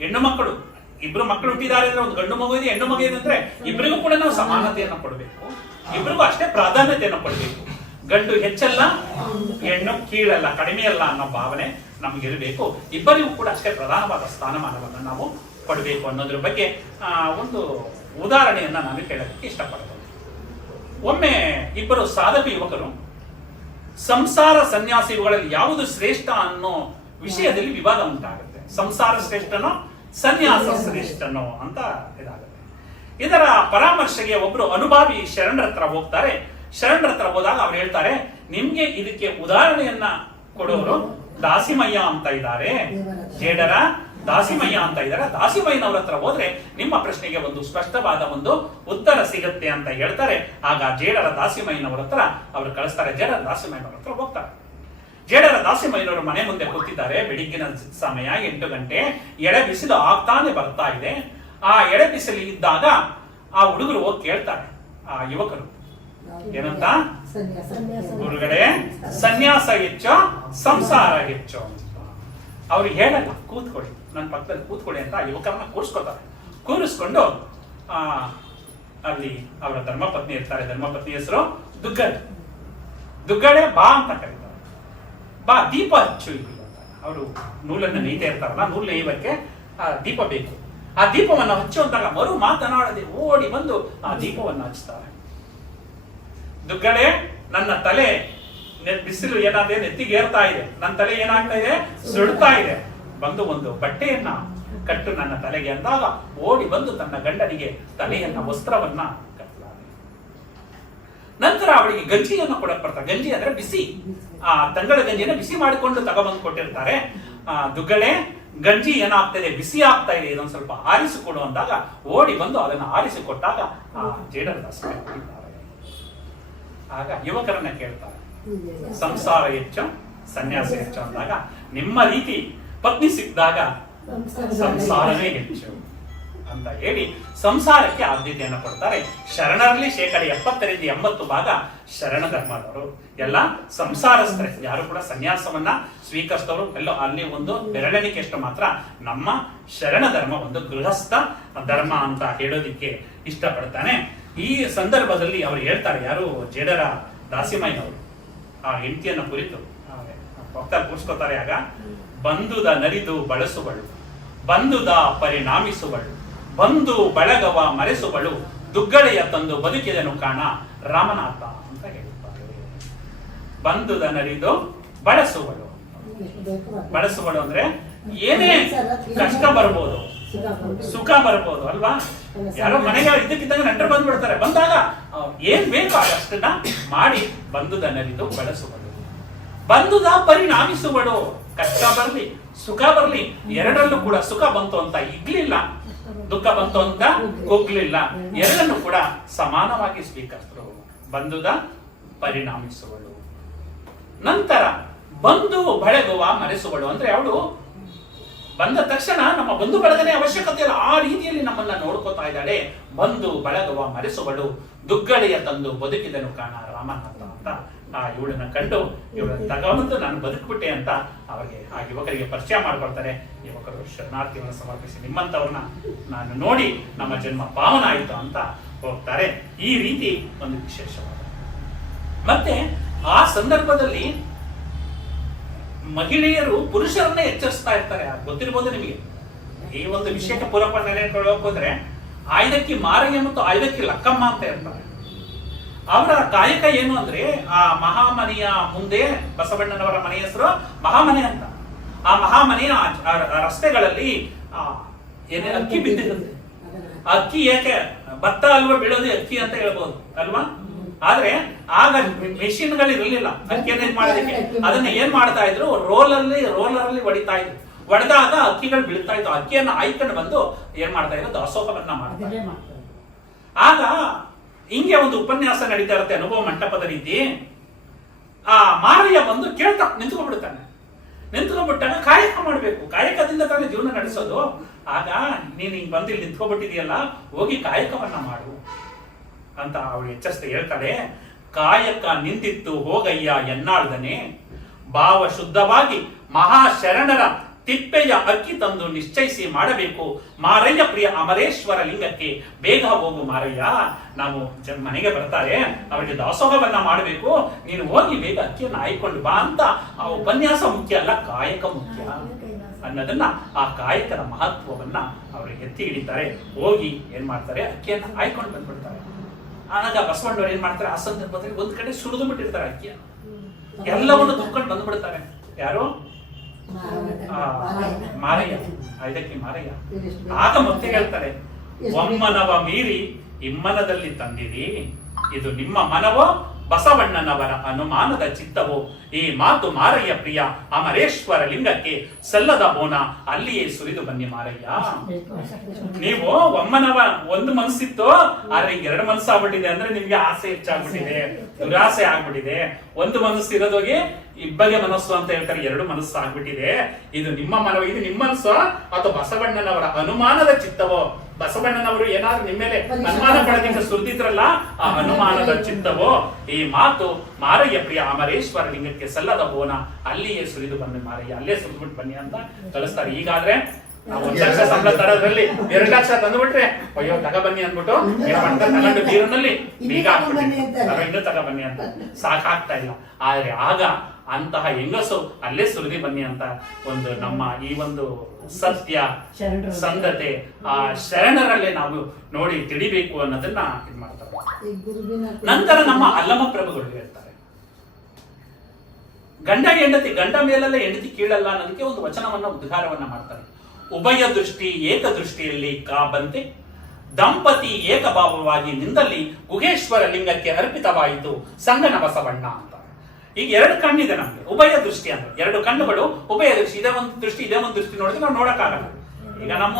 ಹೆಣ್ಣು ಮಕ್ಕಳು ಇಬ್ರು ಮಕ್ಕಳು ಹುಟ್ಟಿದ್ದಾರೆ ಅಂದ್ರೆ ಒಂದು ಗಂಡು ಮಗು ಇದೆ, ಹೆಣ್ಣು ಮಗು ಇದೆ ಅಂದ್ರೆ ಇಬ್ಬರಿಗೂ ಕೂಡ ನಾವು ಸಮಾನತೆಯನ್ನು ಕೊಡಬೇಕು, ಇಬ್ಬರಿಗೂ ಅಷ್ಟೇ ಪ್ರಾಧಾನ್ಯತೆಯನ್ನು ಕೊಡಬೇಕು. ಗಂಡು ಹೆಚ್ಚಲ್ಲ, ಹೆಣ್ಣು ಕೀಳಲ್ಲ, ಕಡಿಮೆ ಅಲ್ಲ ಅನ್ನೋ ಭಾವನೆ ನಮ್ಗಿರಬೇಕು. ಇಬ್ಬರಿಗೂ ಕೂಡ ಅಷ್ಟೇ ಪ್ರಧಾನವಾದ ಸ್ಥಾನಮಾನವನ್ನು ನಾವು ಕೊಡಬೇಕು ಅನ್ನೋದ್ರ ಬಗ್ಗೆ ಒಂದು ಉದಾಹರಣೆಯನ್ನ ನಾನು ಹೇಳಕ್ಕೆ ಇಷ್ಟಪಡ್ತೇನೆ. ಒಮ್ಮೆ ಇಬ್ಬರು ಸಾಧಕ ಯುವಕರು ಸಂಸಾರ ಸನ್ಯಾಸಿಗಳಲ್ಲಿ ಯಾವುದು ಶ್ರೇಷ್ಠ ಅನ್ನೋ ವಿಷಯದಲ್ಲಿ ವಿವಾದ ಉಂಟಾಗುತ್ತೆ. ಸಂಸಾರ ಶ್ರೇಷ್ಠನೋ ಸನ್ಯಾಸ ಶ್ರೇಷ್ಠನೋ ಅಂತ ಇದಾಗುತ್ತೆ. ಇದರ ಪರಾಮರ್ಶೆಗೆ ಒಬ್ರು ಅನುಭಾವಿ ಶರಣರ ಹತ್ರ ಹೋಗ್ತಾರೆ. ಶರಣರ ಹತ್ರ ಹೋದಾಗ ಅವ್ರು ಹೇಳ್ತಾರೆ, ನಿಮ್ಗೆ ಇದಕ್ಕೆ ಉದಾಹರಣೆಯನ್ನ ಕೊಡೋರು ದಾಸಿಮಯ್ಯ ಅಂತ ಇದ್ದಾರೆ, ಜೇಡರ ದಾಸಿಮಯ್ಯ ಅಂತ ಇದ್ದಾರೆ. ದಾಸಿಮಯ್ಯನವ್ರ ಹತ್ರ ಹೋದ್ರೆ ನಿಮ್ಮ ಪ್ರಶ್ನೆಗೆ ಒಂದು ಸ್ಪಷ್ಟವಾದ ಒಂದು ಉತ್ತರ ಸಿಗುತ್ತೆ ಅಂತ ಹೇಳ್ತಾರೆ. ಆಗ ಜೇಡರ ದಾಸಿಮಯ್ಯನವ್ರ ಹತ್ರ ಅವ್ರು ಕಳಿಸ್ತಾರೆ. ಜೇಡರ ದಾಸಿಮಯ್ಯನವ್ರ ಹತ್ರ ಹೋಗ್ತಾರೆ. ಜೇಡರ ದಾಸಿಮಯ್ಯನವರು ಮನೆ ಮುಂದೆ ಕೂತಿದ್ದಾರೆ. ಬೆಳಿಗ್ಗಿನ ಸಮಯ 8 ಗಂಟೆ, ಎಳೆ ಬಿಸಿಲು ಆಗ್ತಾನೆ ಬರ್ತಾ ಇದೆ. ಆ ಎಳೆ ಬಿಸಿಲು ಇದ್ದಾಗ ಆ ಹುಡುಗರು ಹೋಗಿ ಕೇಳ್ತಾರೆ, ಆ ಯುವಕರು ಏನಂತ, ಗುರುಗಳೇ ಸನ್ಯಾಸ ಹೆಚ್ಚೋ ಸಂಸಾರ ಹೆಚ್ಚೋ ಅಂತ. ಅವ್ರಿಗೆ ಹೇಳಲ್ಲ, ಕೂತ್ಕೊಳ್ಳಿ ನನ್ನ ಪಕ್ಕದಲ್ಲಿ ಕೂತ್ಕೊಳ್ಳಿ ಅಂತ ಯುವಕರನ್ನ ಕೂರಿಸ್ಕೊತಾರೆ. ಕೂರಿಸ್ಕೊಂಡು ಅಲ್ಲಿ ಅವರ ಧರ್ಮಪತ್ನಿ ಇರ್ತಾರೆ. ಧರ್ಮಪತ್ನಿ ಹೆಸರು ದುಗ್ಗಡೆ. ದುಗ್ಗಡೆ ಬಾ ಅಂತ ಕರೀತಾರೆ. ಬಾ ದೀಪ ಹಚ್ಚು ಇಲ್ಲಿ ಅಂತ. ಅವರು ನೂಲನ್ನು ನೇಯ್ತಾ ಇರ್ತಾರಲ್ಲ, ನೂಲು ನೇಯ್ಯಕ್ಕೆ ದೀಪ ಬೇಕು. ಆ ದೀಪವನ್ನು ಹಚ್ಚು ಅಂತಾಗ ಮರು ಮಾತನಾಡದೆ ಓಡಿ ಬಂದು ಆ ದೀಪವನ್ನು ಹಚ್ತಾರೆ. ದುಗ್ಗಡೆ ನನ್ನ ತಲೆ ಬಿಸಿಲು ಏನಾದ್ರೆ ನೆತ್ತಿಗೆ ಏರ್ತಾ ಇದೆ, ನನ್ನ ತಲೆ ಏನಾಗ್ತಾ ಇದೆ, ಸುಡ್ತಾ ಇದೆ, ಬಂದು ಒಂದು ಬಟ್ಟೆಯನ್ನ ಕಟ್ಟು ನನ್ನ ತಲೆಗೆ ಅಂದಾಗ ಓಡಿ ಬಂದು ತನ್ನ ಗಂಡನಿಗೆ ತಲೆಯನ್ನ ವಸ್ತ್ರವನ್ನ ಕಟ್ಟಲಾರೆ. ನಂತರ ಅವಳಿಗೆ ಗಂಜಿಯನ್ನು ಕೊಡಕ್ ಬರ್ತಾರೆ. ಗಂಜಿ ಅಂದ್ರೆ ಬಿಸಿ, ಆ ತಂಗಳ ಗಂಜಿಯನ್ನು ಬಿಸಿ ಮಾಡಿಕೊಂಡು ತಗೊಬಂದು ಕೊಟ್ಟಿರ್ತಾರೆ. ದುಗ್ಗಳೆ ಗಂಜಿ ಏನಾಗ್ತಾ ಇದೆ, ಬಿಸಿ ಆಗ್ತಾ ಇದೆ, ಇದೊಂದು ಸ್ವಲ್ಪ ಆರಿಸಿಕೊಡು ಅಂದಾಗ ಓಡಿ ಬಂದು ಅದನ್ನು ಆರಿಸಿಕೊಟ್ಟಾಗ ಆ ಜೇಡರದಾಸ ಆಗ ಯುವಕರನ್ನ ಕೇಳ್ತಾರೆ, ಸಂಸಾರ ಹೆಚ್ಚು ಸನ್ಯಾಸ ಹೆಚ್ಚು ಅಂದಾಗ ನಿಮ್ಮ ರೀತಿ ಪತ್ನಿ ಸಿಕ್ಕಿದಾಗ ಸಂಸಾರವೇ ಹೆಚ್ಚು ಅಂತ ಹೇಳಿ ಸಂಸಾರಕ್ಕೆ ಆದ್ಯತೆಯನ್ನು ಕೊಡ್ತಾರೆ. ಶರಣರಲ್ಲಿ 70% ಶರಣ ಧರ್ಮದವರು, ಎಲ್ಲ ಸಂಸಾರಸ್ಥರೇ, ಯಾರು ಕೂಡ ಸನ್ಯಾಸವನ್ನ ಸ್ವೀಕರಿಸಿದವರು ಎಲ್ಲ ಅಲ್ಲಿ ಒಂದು ಬೆರಳೆಣಿಕೆಷ್ಟು ಮಾತ್ರ ನಮ್ಮ ಶರಣ ಧರ್ಮ ಒಂದು ಗೃಹಸ್ಥ ಧರ್ಮ ಅಂತ ಹೇಳೋದಿಕ್ಕೆ ಇಷ್ಟಪಡ್ತಾನೆ. ಈ ಸಂದರ್ಭದಲ್ಲಿ ಅವರು ಹೇಳ್ತಾರೆ, ಯಾರು ಜೇಡರ ದಾಸಿಮಯ್ಯನವರು ಆ ಹೆಂಡತಿಯನ್ನು ಕುರಿತು ಭಕ್ತರು ಕೂರಿಸ್ಕೊತಾರೆ. ಆಗ ಬಂದುದ ನರಿದು ಬಳಸುವಳು, ಬಂದುದ ಪರಿಣಾಮಿಸುವಳು, ಬಂದು ಬಳಗವ ಮರೆಸುವಳು, ದುಗ್ಗಳೆಯ ತಂದು ಬದುಕಿದನು ಕಾಣ ರಾಮನಾಥ ಅಂತ ಹೇಳುತ್ತಾರೆ. ಬಂದುದ ನರಿದು ಬಳಸುವಳು, ಬಳಸುವಳು ಅಂದ್ರೆ ಏನೇ ಕಷ್ಟ ಬರ್ಬೋದು, ಸುಖ ಬರ್ಬೋದು ಅಲ್ವಾ. ಯಾರೋ ಮನೆಗೆ ಇದಕ್ಕಿದ್ದಾಗ ನೆಂಟರು ಬಂದ್ಬಿಡ್ತಾರೆ, ಬಂದಾಗ ಏನ್ ಬೇಕು ಅಷ್ಟನ್ನ ಮಾಡಿ ಬಂದುದ ನರಿದು ಬಳಸುವಳು, ಬಂದುದ ಪರಿಣಾಮಿಸುವಳು, ಕಷ್ಟ ಬರ್ಲಿ ಸುಖ ಬರ್ಲಿ ಎರಡರಲ್ಲೂ ಕೂಡ ಸುಖ ಬಂತು ಅಂತ ಇಗ್ಲಿಲ್ಲ, ದುಃಖ ಬಂತು ಅಂತ ಕುಗ್ಲಿಲ್ಲ, ಎರಡನ್ನು ಕೂಡ ಸಮಾನವಾಗಿ ಸ್ವೀಕರಿಸಿದ್ರು. ಬಂದುದ ಪರಿಣಾಮಿಸುವಳು. ನಂತರ ಬಂದು ಬಳಗುವ ಮರೆಸುವಳು ಅಂದ್ರೆ ಅವಳು ಬಂದ ತಕ್ಷಣ ನಮ್ಮ ಬಂಧು ಬಳಗನೆ ಅವಶ್ಯಕತೆ ಇಲ್ಲ, ಆ ರೀತಿಯಲ್ಲಿ ನಮ್ಮನ್ನ ನೋಡ್ಕೋತಾ ಇದ್ದಾಳೆ. ಬಂದು ಬಳಗುವ ಮರೆಸುವಳು, ದುಗ್ಗಳೆಯ ತಂದು ಬದುಕಿದನು ಕಾಣ ರಾಮನಾಥ ಅಂತ ಆ ಇವಳನ್ನ ಕಂಡು ಇವಳನ್ನ ತಗೊಂಡು ನಾನು ಬದುಕ್ಬಿಟ್ಟೆ ಅಂತ ಅವರಿಗೆ ಆ ಯುವಕರಿಗೆ ಪರಿಚಯ ಮಾಡ್ಕೊಳ್ತಾರೆ. ಯುವಕರು ಶರಣಾರ್ಥಿಗಳನ್ನು ಸಮರ್ಪಿಸಿ ನಿಮ್ಮಂತವ್ರನ್ನ ನಾನು ನೋಡಿ ನಮ್ಮ ಜನ್ಮ ಪಾವನ ಆಯಿತು ಅಂತ ಹೋಗ್ತಾರೆ. ಈ ರೀತಿ ಒಂದು ವಿಶೇಷವಾದ. ಮತ್ತೆ ಆ ಸಂದರ್ಭದಲ್ಲಿ ಮಹಿಳೆಯರು ಪುರುಷರನ್ನೇ ಎಚ್ಚರಿಸ್ತಾ ಇರ್ತಾರೆ. ಗೊತ್ತಿರ್ಬೋದು ನಿಮಗೆ. ಈ ಒಂದು ವಿಷಯಕ್ಕೆ ಪೂರಕ ನೆನೆಕೊಳ್ಳೋಕೆ ಹೋದ್ರೆ ಆಯ್ದಕ್ಕಿ ಮಾರಯ್ಯ ಮತ್ತು ಆಯ್ದಕ್ಕಿ ಲಕ್ಕಮ್ಮ ಅಂತ ಇರ್ತಾರೆ. ಅವರ ಕಾಯಕ ಏನು ಅಂದ್ರೆ ಆ ಮಹಾಮನೆಯ ಮುಂದೆ ಬಸವಣ್ಣನವರ ಮನೆ ಹೆಸರು ಮಹಾಮನೆ ಅಂತ. ಆ ಮಹಾಮನೆಯ ರಸ್ತೆಗಳಲ್ಲಿ ಏನೇ ಅಕ್ಕಿ ಬಿದ್ದಿರುತ್ತೆ. ಅಕ್ಕಿ ಏಕೆ ಭತ್ತ ಅಲ್ವಾ ಬೀಳೋದು ಅಕ್ಕಿ ಅಂತ ಹೇಳ್ಬೋದು ಅಲ್ವಾ. ಆದ್ರೆ ಆಗ ಮೆಷಿನ್ಗಳು ಇರಲಿಲ್ಲ ಅಕ್ಕಿಯನ್ನ ಮಾಡೋದಕ್ಕೆ. ಅದನ್ನ ಏನ್ ಮಾಡ್ತಾ ಇದ್ರು, ರೋಲರಲ್ಲಿ ಹೊಡಿತಾ ಇದ್ರು. ಹೊಡೆದಾಗ ಅಕ್ಕಿಗಳು ಬೀಳ್ತಾ ಇತ್ತು. ಅಕ್ಕಿಯನ್ನ ಆಯ್ಕೊಂಡು ಬಂದು ಏನ್ ಮಾಡ್ತಾ ಇದ್ರು, ದಾಸೋಹವನ್ನ ಮಾಡ್ತಾರೆ. ಆಗ ಹಿಂಗೆ ಒಂದು ಉಪನ್ಯಾಸ ನಡೀತಾ ಇರುತ್ತೆ, ಅನುಭವ ಮಂಟಪದ ರೀತಿ. ಆ ಮಾರಯ್ಯ ಬಂದು ಕೇಳ್ತಾ ನಿಂತ್ಕೊಂಡ್ಬಿಡ್ತಾನೆ. ನಿಂತ್ಕೊಂಡ್ಬಿಟ್ಟಾಗ ಕಾಯಕ ಮಾಡ್ಬೇಕು, ಕಾಯಕದಿಂದ ತಾನೇ ಜೀವನ ನಡೆಸೋದು. ಆಗ ನೀನ್ ಹಿಂಗ್ ಬಂದು ಇಲ್ಲಿ ನಿಂತ್ಕೊಂಡ್ಬಿಟ್ಟಿದೆಯಲ್ಲ, ಹೋಗಿ ಕಾಯಕವನ್ನ ಮಾಡು ಅಂತ ಅವಳು ಎಚ್ಚರಿಸ್ತಾ ಹೇಳ್ತಾಳೆ. ಕಾಯಕ ನಿಂತಿತ್ತು ಹೋಗಯ್ಯ ಎನ್ನಾಳ್ದನೆ, ಭಾವ ಶುದ್ಧವಾಗಿ ಮಹಾಶರಣರ ತಿಪ್ಪೆಯ ಅಕ್ಕಿ ತಂದು ನಿಶ್ಚಯಿಸಿ ಮಾಡಬೇಕು. ಮಾರಯ್ಯ ಪ್ರಿಯ ಅಮರೇಶ್ವರ ಲಿಂಗಕ್ಕೆ ಬೇಗ ಹೋಗು ಮಾರಯ್ಯ. ನಾವು ಮನೆಗೆ ಬರ್ತಾರೆ, ಅವರಿಗೆ ದಾಸೋಹವನ್ನ ಮಾಡಬೇಕು, ನೀನು ಹೋಗಿ ಬೇಗ ಅಕ್ಕಿಯನ್ನು ಆಯ್ಕೊಂಡು ಬಾ ಅಂತ. ಆ ಉಪನ್ಯಾಸ ಮುಖ್ಯ ಅಲ್ಲ, ಕಾಯಕ ಮುಖ್ಯ ಅನ್ನೋದನ್ನ, ಆ ಕಾಯಕದ ಮಹತ್ವವನ್ನ ಅವರು ಎತ್ತಿ ಹಿಡಿತಾರೆ. ಹೋಗಿ ಏನ್ ಮಾಡ್ತಾರೆ, ಅಕ್ಕಿಯನ್ನು ಆಯ್ಕೊಂಡು ಬಂದ್ಬಿಡ್ತಾರೆ. ಆಗ ಬಸವಣ್ಣವ್ರು ಏನ್ ಮಾಡ್ತಾರೆ, ಆ ಸಂದರ್ಭದಲ್ಲಿ ಒಂದ್ ಕಡೆ ಸುರಿದು ಬಿಟ್ಟಿರ್ತಾರೆ ಅಕ್ಕಿಯ, ಎಲ್ಲವನ್ನು ತುಂಬ್ಕೊಂಡು ಬಂದ್ಬಿಡ್ತಾರೆ. ಯಾರು? ಮಾರಯ್ಯ, ಇದಕ್ಕೆ ಮಾರಯ್ಯ. ಆಗ ಮತ್ತೆ ಹೇಳ್ತಾರೆ, ಒಮ್ಮನವ ಮೀರಿ ಇಮ್ಮನದಲ್ಲಿ ತಂದಿರಿ, ಇದು ನಿಮ್ಮ ಮನವೋ ಬಸವಣ್ಣನವರ ಅನುಮಾನದ ಚಿತ್ತವೋ. ಈ ಮಾತು ಮಾರಯ್ಯ ಪ್ರಿಯ ಅಮರೇಶ್ವರ ಲಿಂಗಕ್ಕೆ ಸಲ್ಲದ ಬೋನ, ಅಲ್ಲಿಯೇ ಸುರಿದು ಬನ್ನಿ ಮಾರಯ್ಯ. ನೀವು ಒಮ್ಮನವ ಒಂದು ಮನಸ್ಸಿತ್ತು, ಆದ್ರೆ ಈಗ 2 ಮನಸ್ಸು ಆಗ್ಬಿಟ್ಟಿದೆ. ಅಂದ್ರೆ ನಿಮ್ಗೆ ಆಸೆ ಹೆಚ್ಚಾಗ್ಬಿಟ್ಟಿದೆ, ದುರಾಸೆ ಆಗ್ಬಿಟ್ಟಿದೆ. ಒಂದು ಮನಸ್ಸು ಇರೋದೋಗಿ ಇಬ್ಬಗೆ ಮನಸ್ಸು ಅಂತ ಹೇಳ್ತಾರೆ, 2 ಮನಸ್ಸು ಆಗ್ಬಿಟ್ಟಿದೆ. ಇದು ನಿಮ್ಮ ಮನವ, ಇದು ನಿಮ್ಮ ಮನಸ್ಸು ಅಥವಾ ಬಸವಣ್ಣನವರ ಅನುಮಾನದ ಚಿತ್ತವೋ. ಬಸವಣ್ಣನವರು ಏನಾದ್ರು ನಿಮ್ಮ ಮೇಲೆ ಅನುಮಾನ ಪಡೆದಿಂದ ಸುರಿದಿದ್ರಲ್ಲ, ಆ ಅನುಮಾನದ ಚಿತ್ತವೋ. ಈ ಮಾತು ಮಾರಯ್ಯ ಪ್ರಿಯ ಅಮರೇಶ್ವರ ಲಿಂಗಕ್ಕೆ ಸಲ್ಲದ ಬೋನ, ಅಲ್ಲಿಯೇ ಸುರಿದು ಬನ್ನಿ ಮಾರಯ್ಯ, ಅಲ್ಲೇ ಸುರಿದ್ಬಿಟ್ಟು ಬನ್ನಿ ಅಂತ ಕಳಿಸ್ತಾರೆ. ಈಗಾದ್ರೆ ನಾವು 1 ಲಕ್ಷ ಸಂಬಳ ತರೋದ್ರಲ್ಲಿ 2 ಲಕ್ಷ ತಂದುಬಿಟ್ರೆ, ಅಯ್ಯೋ ತಗೊಬನ್ನಿ ಅಂದ್ಬಿಟ್ಟು ತಗೊಂಡು ನೀರಿನಲ್ಲಿ ಬೀಗ ಹಾಕ್ಬಿಟ್ಟು ಇನ್ನೂ ತಗೊಬನ್ನಿ ಅಂತ ಸಾಕಾಗ್ತಾ ಇಲ್ಲ. ಆದ್ರೆ ಆಗ ಅಂತಹ ಹೆಂಗಸು ಅಲ್ಲೇ ಸುರಿದಿ ಬನ್ನಿ ಅಂತ ಒಂದು ನಮ್ಮ ಈ ಒಂದು ಸತ್ಯ ಸಂಧತೆ ಆ ಶರಣರಲ್ಲೇ ನಾವು ನೋಡಿ ತಿಳಿಬೇಕು ಅನ್ನೋದನ್ನ ಇದು ಮಾಡ್ತಾರೆ. ನಂತರ ನಮ್ಮ ಅಲ್ಲಮ ಪ್ರಭುಗಳು ಹೇಳ್ತಾರೆ, ಗಂಡ ಹೆಂಡತಿ, ಗಂಡ ಮೇಲಲ್ಲ ಹೆಂಡತಿ ಕೀಳಲ್ಲ ಅನ್ನೋದಕ್ಕೆ ಒಂದು ವಚನವನ್ನ ಉದ್ಗಾರವನ್ನ ಮಾಡ್ತಾರೆ. ಉಭಯ ದೃಷ್ಟಿ ಏಕ ದೃಷ್ಟಿಯಲ್ಲಿ ಕಾಬಂತೆ ದಂಪತಿ ಏಕಭಾವವಾಗಿ ನಿಂದಲ್ಲಿ ಗುಹೇಶ್ವರ ಲಿಂಗಕ್ಕೆ ಅರ್ಪಿತವಾಯಿತು ಸಂಗನ ಬಸವಣ್ಣ ಅಂತ. ಈಗ ಎರಡು ಕಣ್ಣಿದೆ ನಮ್ಗೆ, ಉಭಯ ದೃಷ್ಟಿ ಅಂದ್ರೆ ಎರಡು ಕಣ್ಣುಗಳು ಉಭಯ ದೃಷ್ಟಿ. ಇದೇ ಒಂದು ದೃಷ್ಟಿ, ಇದೇ ಒಂದು ದೃಷ್ಟಿ ನೋಡಿದ್ರೆ ನಾವು ನೋಡಕ್ಕಾಗಲ್ಲ. ಈಗ ನಮ್ಮ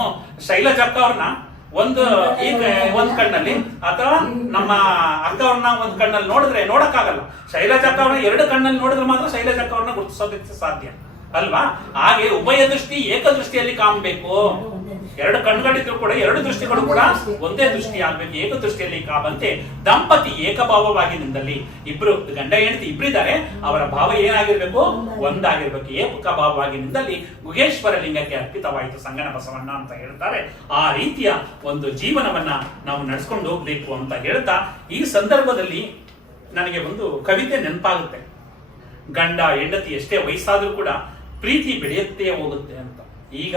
ಶೈಲಜಕ್ಕ ಅವ್ರನ್ನ ಈಗ ಒಂದ್ ಕಣ್ಣಲ್ಲಿ ಅಥವಾ ನಮ್ಮ ಅಕ್ಕ ಅವ್ರನ್ನ ಒಂದ್ ಕಣ್ಣಲ್ಲಿ ನೋಡಿದ್ರೆ ನೋಡಕ್ಕಾಗಲ್ಲ. ಶೈಲಜಕ್ಕ ಅವ್ರನ್ನ ಎರಡು ಕಣ್ಣಲ್ಲಿ ನೋಡಿದ್ರೆ ಮಾತ್ರ ಶೈಲಜಕ್ಕ ಅವ್ರನ್ನ ಗುರುತಿಸೋದಕ್ಕೆ ಸಾಧ್ಯ ಅಲ್ವಾ? ಹಾಗೆ ಉಭಯ ದೃಷ್ಟಿ ಏಕ ದೃಷ್ಟಿಯಲ್ಲಿ ಕಾಣಬೇಕು. ಎರಡು ಕಣ್ಣುಗಳಿದ್ರು ಕೂಡ ಎರಡು ದೃಷ್ಟಿಗಳು ಕೂಡ ಒಂದೇ ದೃಷ್ಟಿ ಆಗ್ಬೇಕು, ಏಕ ದೃಷ್ಟಿಯಲ್ಲಿ ಕಾಬಂತೆ ದಂಪತಿ ಏಕಭಾವವಾಗಿ ನಿಂದಲ್ಲಿ. ಇಬ್ರು ಗಂಡ ಹೆಂಡತಿ ಇಬ್ಬರಿದ್ದಾರೆ, ಅವರ ಭಾವ ಏನಾಗಿರ್ಬೇಕು? ಒಂದಾಗಿರ್ಬೇಕು, ಏಕಭಾವವಾಗಿ ನಿಂದಲ್ಲಿ ಗುಹೇಶ್ವರ ಲಿಂಗಕ್ಕೆ ಅರ್ಪಿತವಾಯಿತು ಸಂಗನ ಬಸವಣ್ಣ ಅಂತ ಹೇಳ್ತಾರೆ. ಆ ರೀತಿಯ ಒಂದು ಜೀವನವನ್ನ ನಾವು ನಡೆಸ್ಕೊಂಡು ಹೋಗ್ಬೇಕು ಅಂತ ಹೇಳ್ತಾ, ಈ ಸಂದರ್ಭದಲ್ಲಿ ನನಗೆ ಒಂದು ಕವಿತೆ ನೆನಪಾಗುತ್ತೆ. ಗಂಡ ಹೆಂಡತಿ ಎಷ್ಟೇ ವಯಸ್ಸಾದ್ರೂ ಕೂಡ ಪ್ರೀತಿ ಬೆಳೆಯುತ್ತೇ ಹೋಗುತ್ತೆ ಅಂತ. ಈಗ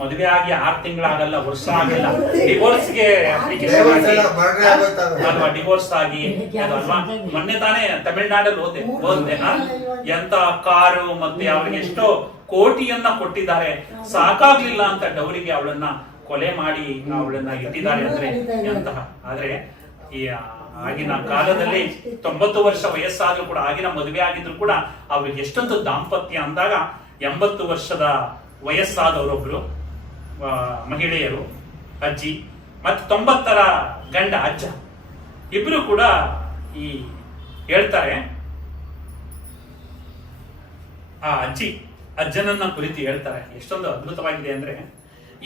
ಮದುವೆ ಆಗಿ 6 ತಿಂಗಳಾಗಲ್ಲ, ವರ್ಷ ಆಗಲ್ಲ, ಡಿವೋರ್ಸ್ಗೆ ಅಪ್ಲಿಕೇಶನ್ ಅಲ್ವಾ, ಡಿವೋರ್ಸ್ ಆಗಿ ಅಲ್ವಾ. ಮೊನ್ನೆ ತಾನೇ ತಮಿಳ್ನಾಡಲ್ಲಿ ಹೋದೆ ಎಂತ ಕಾರು ಮತ್ತೆ ಅವ್ರಿಗೆ ಎಷ್ಟೋ ಕೋಟಿಯನ್ನ ಕೊಟ್ಟಿದ್ದಾರೆ, ಸಾಕಾಗ್ಲಿಲ್ಲ ಅಂತ ಡೌರಿಗೆ ಅವಳನ್ನ ಕೊಲೆ ಮಾಡಿ ಅವಳನ್ನ ಇಟ್ಟಿದ್ದಾರೆ ಅಂದ್ರೆ ಎಂತಹ. ಆದ್ರೆ ಈ ಆಗಿನ ಕಾಲದಲ್ಲಿ 90 ವರ್ಷ ವಯಸ್ಸಾದ್ರೂ ಕೂಡ, ಆಗಿನ ಮದುವೆ ಆಗಿದ್ರು ಕೂಡ ಅವ್ರಿಗೆ ಎಷ್ಟೊಂದು ದಾಂಪತ್ಯ ಅಂದಾಗ 80 ವರ್ಷದ ವಯಸ್ಸಾದವರೊಬ್ರು ಮಹಿಳೆಯರು ಅಜ್ಜಿ ಮತ್ತೆ 90ರ ಗಂಡ ಅಜ್ಜ, ಇಬ್ರು ಕೂಡ ಈ ಹೇಳ್ತಾರೆ. ಆ ಅಜ್ಜನನ್ನ ಕುರಿತು ಹೇಳ್ತಾರೆ, ಎಷ್ಟೊಂದು ಅದ್ಭುತವಾಗಿದೆ ಅಂದ್ರೆ,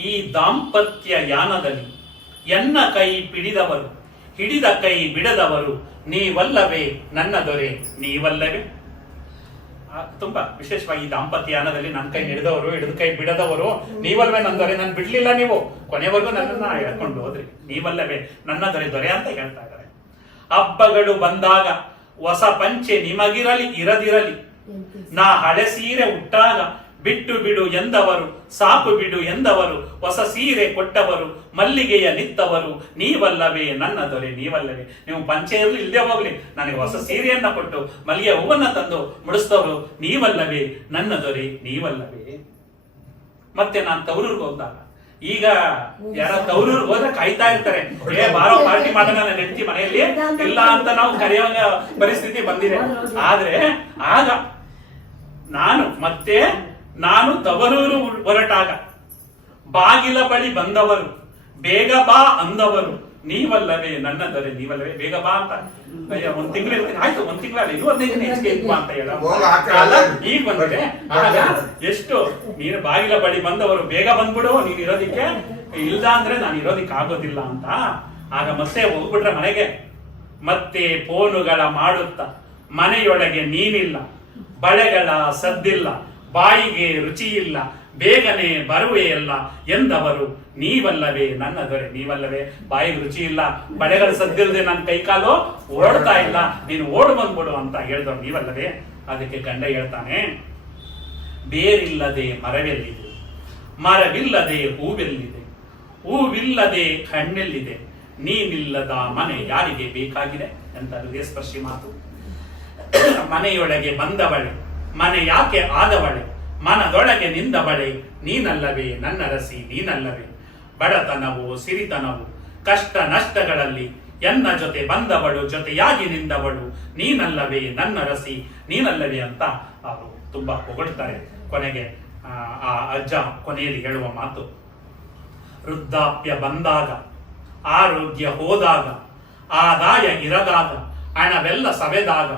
ಈ ದಾಂಪತ್ಯ ಯಾನದಲ್ಲಿ ಎನ್ನ ಕೈ ಪಿಡಿದವರು ಹಿಡಿದ ಕೈ ಬಿಡದವರು ನೀವಲ್ಲವೇ ನನ್ನ ದೊರೆ ನೀವಲ್ಲವೇ. ತುಂಬಾ ವಿಶೇಷವಾಗಿ ಈ ದಾಂಪತ್ಯ ಯಾನದಲ್ಲಿ ನನ್ನ ಕೈ ಹಿಡಿದವರು ಹಿಡಿದ ಕೈ ಬಿಡದವರು ನೀವಲ್ವೇ ನನ್ನ ದೊರೆ, ನನ್ ಬಿಡ್ಲಿಲ್ಲ ನೀವು, ಕೊನೆವರೆಗೂ ನನ್ನನ್ನ ಹೇಳ್ಕೊಂಡು ಹೋದ್ರಿ, ನೀವಲ್ಲವೇ ನನ್ನ ದೊರೆ ಅಂತ ಹೇಳ್ತಾ ಇದ್ದಾರೆ. ಹಬ್ಬಗಳು ಬಂದಾಗ ಹೊಸ ಪಂಚೆ ನಿಮಗಿರಲಿ ಇರದಿರಲಿ, ನಾ ಹಳೆ ಸೀರೆ ಉಟ್ಟಾಗ ಬಿಟ್ಟು ಬಿಡು ಎಂದವರು, ಸಾಕು ಬಿಡು ಎಂದವರು, ಹೊಸ ಸೀರೆ ಕೊಟ್ಟವರು ಮಲ್ಲಿಗೆಯ ನಿತ್ತವರು ನೀವಲ್ಲವೇ ನನ್ನ ದೊರೆ ನೀವಲ್ಲವೇ. ನೀವು ಪಂಚೆ ಇರಲಿ ಇಲ್ಲದೆ ಹೋಗ್ಲಿ, ನನಗೆ ಹೊಸ ಸೀರೆಯನ್ನ ಕೊಟ್ಟು ಮಲ್ಲಿಗೆ ಹೂವನ್ನ ತಂದು ಮುಡಿಸ್ತವರು ನೀವಲ್ಲವೇ ನನ್ನ ದೊರೆ ನೀವಲ್ಲವೇ. ಮತ್ತೆ ನಾನು ತವರೂರ್ಗೆ ಹೋದಾಗ, ಈಗ ಯಾರ ತವರೂರ್ಗೆ ಹೋದ್ರೆ ಕಾಯ್ತಾ ಇರ್ತಾರೆ, ಬಾರೋ ಪಾರ್ಟಿ ಮಾಡೋಣ, ನನ್ನ ಹೆಂಡತಿ ಮನೆಯಲ್ಲಿ ಇಲ್ಲ ಅಂತ ನಾವು ಕರೆಯೋ ಪರಿಸ್ಥಿತಿ ಬಂದಿದೆ. ಆದ್ರೆ ಆಗ ನಾನು ತವರೂರು ಹೊರಟಾಗ ಬಾಗಿಲ ಬಳಿ ಬಂದವರು ಬೇಗ ಬಾ ಅಂದವರು ನೀವಲ್ಲವೇ ನನ್ನ ದೊರೆ ನೀವಲ್ಲವೇ. ಬೇಗ ಬಾ ಅಂತ 1 ತಿಂಗಳು ಇರ್ತೀನಿ, ಆಯ್ತು 1 ತಿಂಗಳಲ್ಲಿ 25 ದಿನ ಹೆಚ್ಚಿಗೆ ಇರುವ ಅಂತ ಹೇಳ ಈಗ ಬಂದ್ರೆ, ಆಗ ಎಷ್ಟು ನೀನು ಬಾಗಿಲ ಬಳಿ ಬಂದವರು ಬೇಗ ಬಂದ್ಬಿಡು, ನೀನ್ ಇರೋದಿಕ್ಕೆ, ಇಲ್ದ ಅಂದ್ರೆ ನಾನು ಇರೋದಿಕ್ಕೆ ಆಗೋದಿಲ್ಲ ಅಂತ. ಆಗ ಮತ್ತೆ ಹೋಗ್ಬಿಟ್ರೆ ಮನೆಗೆ, ಮತ್ತೆ ಫೋನುಗಳ ಮಾಡುತ್ತ ಮನೆಯೊಳಗೆ ನೀನಿಲ್ಲ, ಬಳೆಗಳ ಸದ್ದಿಲ್ಲ, ಬಾಯಿಗೆ ರುಚಿ ಇಲ್ಲ, ಬೇಗನೆ ಬರುವೆಯಲ್ಲ ಎಂದವರು ನೀವಲ್ಲವೇ ನನ್ನ ದೊರೆ ನೀವಲ್ಲವೇ. ಬಾಯಿಗೆ ರುಚಿ ಇಲ್ಲ, ಬಳೆಗಳ ಸದ್ದಿಲ್ಲದೆ ನನ್ನ ಕೈಕಾಲು ಓಡ್ತಾ ಇಲ್ಲ, ನೀನು ಓಡ್ ಬಂದ್ಬಿಡು ಅಂತ ಹೇಳಿದವರು ನೀವಲ್ಲವೇ. ಅದಕ್ಕೆ ಗಂಡ ಹೇಳ್ತಾನೆ, ಬೇರಿಲ್ಲದೆ ಮರವೆಲ್ಲಿದೆ, ಮರವಿಲ್ಲದೆ ಹೂವೆಲ್ಲಿದೆ, ಹೂವಿಲ್ಲದೆ ಹಣ್ಣೆಲ್ಲಿದೆ, ನೀನಿಲ್ಲದ ಮನೆ ಯಾರಿಗೆ ಬೇಕಾಗಿದೆ ಅಂತ ಹೃದಯ ಸ್ಪರ್ಶಿ ಮಾತು. ಮನೆಯೊಳಗೆ ಬಂದವಳೆ ಮನೆ ಯಾಕೆ ಆದವಳೆ, ಮನದೊಳಗೆ ನಿಂದವಳೆ ನೀನಲ್ಲವೇ ನನ್ನ ರಸಿ ನೀನಲ್ಲವೇ. ಬಡತನವು ಸಿರಿತನವು ಕಷ್ಟ ನಷ್ಟಗಳಲ್ಲಿ ಎನ್ನ ಜೊತೆ ಬಂದವಳು, ಜೊತೆಯಾಗಿ ನಿಂದವಳು ನೀನಲ್ಲವೇ ನನ್ನ ರಸಿ ನೀನಲ್ಲವೇ ಅಂತ ಅವರು ತುಂಬಾ ಹೊಗಳ್ತಾರೆ. ಕೊನೆಗೆ ಆ ಅಜ್ಜ ಕೊನೆಯಲ್ಲಿ ಹೇಳುವ ಮಾತು, ವೃದ್ಧಾಪ್ಯ ಬಂದಾಗ, ಆರೋಗ್ಯ ಹೋದಾಗ, ಆದಾಯ ಇರದಾಗ, ಹಣವೆಲ್ಲ ಸವೆದಾಗ,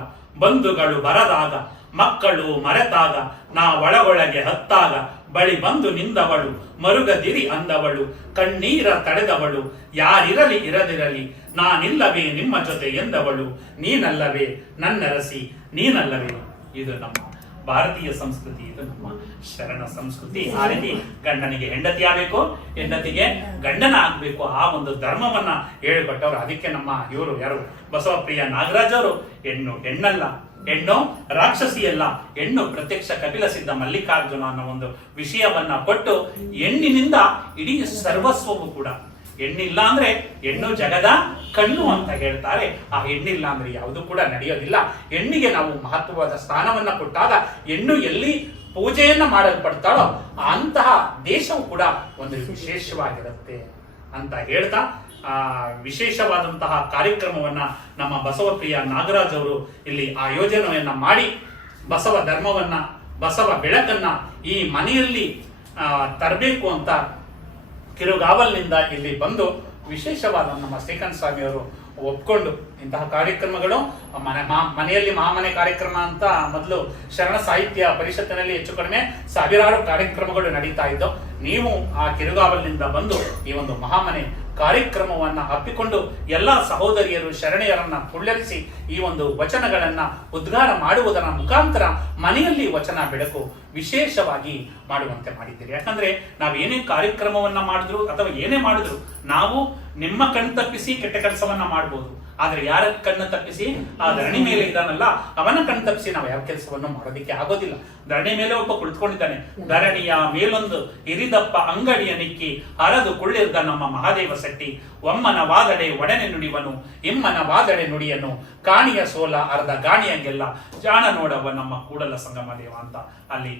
ಬಂಧುಗಳು ಬರದಾಗ, ಮಕ್ಕಳು ಮರೆತಾಗ, ನಾ ಒಳಗೊಳಗೆ ಹತ್ತಾಗ, ಬಳಿ ಬಂದು ನಿಂದವಳು ಮರುಗದಿರಿ ಅಂದವಳು, ಕಣ್ಣೀರ ತಡೆದವಳು ಯಾರಿರಲಿ ಇರದಿರಲಿ, ನಾನಿಲ್ಲವೇ ನಿಮ್ಮ ಜೊತೆ ಎಂದವಳು ನೀನಲ್ಲವೇ ನನ್ನ ರಸಿ ನೀನಲ್ಲವೇ. ಇದು ನಮ್ಮ ಭಾರತೀಯ ಸಂಸ್ಕೃತಿ, ಇದು ನಮ್ಮ ಶರಣ ಸಂಸ್ಕೃತಿ. ಆ ರೀತಿ ಗಂಡನಿಗೆ ಹೆಂಡತಿ ಆಗಬೇಕು, ಹೆಂಡತಿಗೆ ಗಂಡನ ಆಗ್ಬೇಕು, ಆ ಒಂದು ಧರ್ಮವನ್ನ ಹೇಳಿಕೊಟ್ಟವರು. ಅದಕ್ಕೆ ನಮ್ಮ ಇವರು ಯಾರು ಬಸವಪ್ರಿಯ ನಾಗರಾಜ್ ಅವರು, ಹೆಣ್ಣಲ್ಲ, ಹೆಣ್ಣು ರಾಕ್ಷಸಿಯಲ್ಲ, ಹೆಣ್ಣು ಪ್ರತ್ಯಕ್ಷ ಕಪಿಲ ಸಿದ್ಧ ಮಲ್ಲಿಕಾರ್ಜುನ ಅನ್ನೋ ಒಂದು ವಿಷಯವನ್ನ ಕೊಟ್ಟು, ಹೆಣ್ಣಿನಿಂದ ಇಡೀ ಸರ್ವಸ್ವವು ಕೂಡ, ಹೆಣ್ಣಿಲ್ಲ ಅಂದ್ರೆ ಹೆಣ್ಣು ಜಗದ ಕಣ್ಣು ಅಂತ ಹೇಳ್ತಾರೆ. ಆ ಹೆಣ್ಣಿಲ್ಲ ಅಂದ್ರೆ ಯಾವುದು ಕೂಡ ನಡೆಯೋದಿಲ್ಲ. ಹೆಣ್ಣಿಗೆ ನಾವು ಮಹತ್ವವಾದ ಸ್ಥಾನವನ್ನ ಕೊಟ್ಟಾಗ ಹೆಣ್ಣು ಎಲ್ಲಿ ಪೂಜೆಯನ್ನ ಮಾಡಲ್ಪಡ್ತಾಳೋ ಅಂತಹ ದೇಶವು ಕೂಡ ಒಂದು ವಿಶೇಷವಾಗಿರುತ್ತೆ ಅಂತ ಹೇಳ್ತಾ ವಿಶೇಷವಾದಂತಹ ಕಾರ್ಯಕ್ರಮವನ್ನ ನಮ್ಮ ಬಸವಪ್ರಿಯ ನಾಗರಾಜ್ ಅವರು ಇಲ್ಲಿ ಆಯೋಜನೆಯನ್ನ ಮಾಡಿ ಬಸವ ಧರ್ಮವನ್ನ, ಬಸವ ಬೆಳಕನ್ನ ಈ ಮನೆಯಲ್ಲಿ ತರಬೇಕು ಅಂತ ಕಿರುಗಾವಲ್ನಿಂದ ಇಲ್ಲಿ ಬಂದು ವಿಶೇಷವಾದ ನಮ್ಮ ಶ್ರೀಕಾಂತ್ ಸ್ವಾಮಿ ಅವರು ಒಪ್ಕೊಂಡು ಇಂತಹ ಕಾರ್ಯಕ್ರಮಗಳು ಮನೆಯಲ್ಲಿ ಮಹಾಮನೆ ಕಾರ್ಯಕ್ರಮ ಅಂತ ಮೊದಲು ಶರಣ ಸಾಹಿತ್ಯ ಪರಿಷತ್ತಿನಲ್ಲಿ ಹೆಚ್ಚು ಕಡಿಮೆ ಸಾವಿರಾರು ಕಾರ್ಯಕ್ರಮಗಳು ನಡೀತಾ ಇದ್ದು, ನೀವು ಆ ಕಿರುಗಾವಲಿನಿಂದ ಬಂದು ಈ ಒಂದು ಮಹಾಮನೆ ಕಾರ್ಯಕ್ರಮವನ್ನ ಹಪ್ಪಿಕೊಂಡು ಎಲ್ಲಾ ಸಹೋದರಿಯರು ಶರಣೆಯರನ್ನ ಕುಳ್ಳರಿಸಿ ಈ ಒಂದು ವಚನಗಳನ್ನ ಉದ್ಗಾರ ಮಾಡುವುದರ ಮುಖಾಂತರ ಮನೆಯಲ್ಲಿ ವಚನ ಬೆಳಕು ವಿಶೇಷವಾಗಿ ಮಾಡುವಂತೆ ಮಾಡಿದ್ದೀರಿ. ಯಾಕಂದ್ರೆ ನಾವೇನೇ ಕಾರ್ಯಕ್ರಮವನ್ನ ಮಾಡಿದ್ರು ಅಥವಾ ಏನೇ ಮಾಡಿದ್ರು ನಾವು ನಿಮ್ಮ ಕಣ್ ತಪ್ಪಿಸಿ ಕೆಟ್ಟ ಕೆಲಸವನ್ನ ಮಾಡಬಹುದು, ಆದ್ರೆ ಯಾರ ಕಣ್ಣು ತಪ್ಪಿಸಿ ಆ ಧರಣಿ ಮೇಲೆ ಇದ್ದಾನಲ್ಲ ಅವನ ಕಣ್ ತಪ್ಪಿಸಿ ನಾವು ಯಾವ ಕೆಲಸವನ್ನು ಮಾಡೋದಿಕ್ಕೆ ಆಗೋದಿಲ್ಲ. ಧರಣಿ ಮೇಲೆ ಒಬ್ಬ ಕುಳಿತುಕೊಂಡಿದ್ದಾನೆ. ಧರಣಿಯ ಮೇಲೊಂದು ಹಿರಿದಪ್ಪ ಅಂಗಡಿಯ ನಿಕ್ಕಿ ಹರದು ಕುಳ್ಳಿರ್ದ ನಮ್ಮ ಮಹಾದೇವ ಶೆಟ್ಟಿ ಒಮ್ಮನ ವಾದಡೆ ಒಡನೆ ನುಡಿವನು ಇಮ್ಮನ ವಾದಡೆ ನುಡಿಯನು ಕಾಣಿಯ ಸೋಲ ಅರ್ಧ ಗಾಣಿಯಂಗೆಲ್ಲ ಜಾಣ ನೋಡವ ನಮ್ಮ ಕೂಡಲ ಸಂಗಮ ದೇವ ಅಂತ ಅಲ್ಲಿ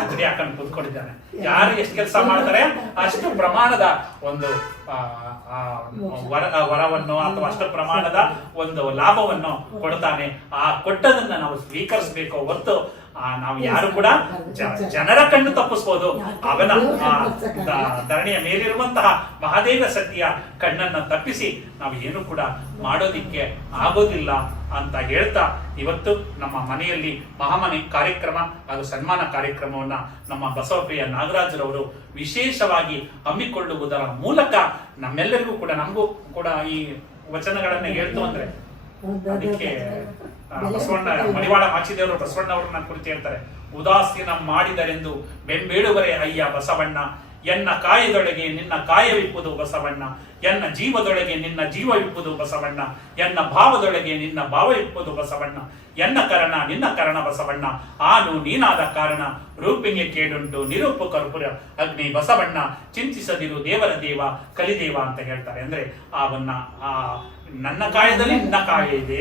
ಅಂಗಡಿ ಹಾಕೊಂಡು ಕೂತ್ಕೊಂಡಿದ್ದಾನೆ. ಯಾರು ಎಷ್ಟು ಕೆಲಸ ಮಾಡ್ತಾರೆ ಅಷ್ಟು ಪ್ರಮಾಣದ ಒಂದು ವರವನ್ನು ಅಥವಾ ಅಷ್ಟು ಪ್ರಮಾಣದ ಒಂದು ಲಾಭವನ್ನು ಕೊಡ್ತಾನೆ. ಆ ಕೊಟ್ಟದನ್ನ ನಾವು ಸ್ವೀಕರಿಸಬೇಕು ಹೊರತು ನಾವು ಯಾರು ಕೂಡ ಜನರ ಕಣ್ಣು ತಪ್ಪಿಸ್ಬೋದು, ಅವನ ಧರಣಿಯ ಮೇಲಿರುವಂತಹ ಮಹಾದೇವ ಶಕ್ತಿಯ ಕಣ್ಣನ್ನ ತಪ್ಪಿಸಿ ನಾವು ಏನು ಕೂಡ ಮಾಡೋದಿಕ್ಕೆ ಆಗೋದಿಲ್ಲ ಅಂತ ಹೇಳ್ತಾ ಇವತ್ತು ನಮ್ಮ ಮನೆಯಲ್ಲಿ ಮಹಾಮನೆ ಕಾರ್ಯಕ್ರಮ ಹಾಗೂ ಸನ್ಮಾನ ಕಾರ್ಯಕ್ರಮವನ್ನ ನಮ್ಮ ಬಸವಪ್ರಿಯ ನಾಗರಾಜರವರು ವಿಶೇಷವಾಗಿ ಹಮ್ಮಿಕೊಳ್ಳುವುದರ ಮೂಲಕ ನಮ್ಮೆಲ್ಲರಿಗೂ ಕೂಡ ನಮಗೂ ಕೂಡ ಈ ವಚನಗಳನ್ನ ಹೇಳ್ತು ಅಂದ್ರೆ ಅದಕ್ಕೆ ಬಸವಣ್ಣ ಮಡಿವಾಳ ಮಾಚಿದೇವರು ಬಸವಣ್ಣ ಅವರನ್ನ ಕುರಿತು ಹೇಳ್ತಾರೆ. ಉದಾಸೀನ ಮಾಡಿದರೆಂದು ಬೆಂಬೇಡುವರೆ ಅಯ್ಯ ಬಸವಣ್ಣ, ಎನ್ನ ಕಾಯದೊಳಗೆ ನಿನ್ನ ಕಾಯವಿಪ್ಪುದು ಬಸವಣ್ಣ, ಎನ್ನ ಜೀವದೊಳಗೆ ನಿನ್ನ ಜೀವವಿಪ್ಪುದು ಬಸವಣ್ಣ, ಎನ್ನ ಭಾವದೊಳಗೆ ನಿನ್ನ ಭಾವವಿಪ್ಪುದು ಬಸವಣ್ಣ, ಎನ್ನ ಕರಣ ನಿನ್ನ ಕರಣ ಬಸವಣ್ಣ, ಆನು ನೀನಾದ ಕಾರಣ ರೂಪಿಗೆ ಕೇಡುಂಟು ನಿರೂಪು ಕರ್ಪುರ ಅಗ್ನಿ ಬಸವಣ್ಣ, ಚಿಂತಿಸದಿರು ದೇವರ ದೇವ ಕಲಿದೇವ ಅಂತ ಹೇಳ್ತಾರೆ. ಅಂದ್ರೆ ಅವನ್ನ ನನ್ನ ಕಾಯದಲ್ಲಿ ನಿನ್ನ ಕಾಯ ಇದೆ,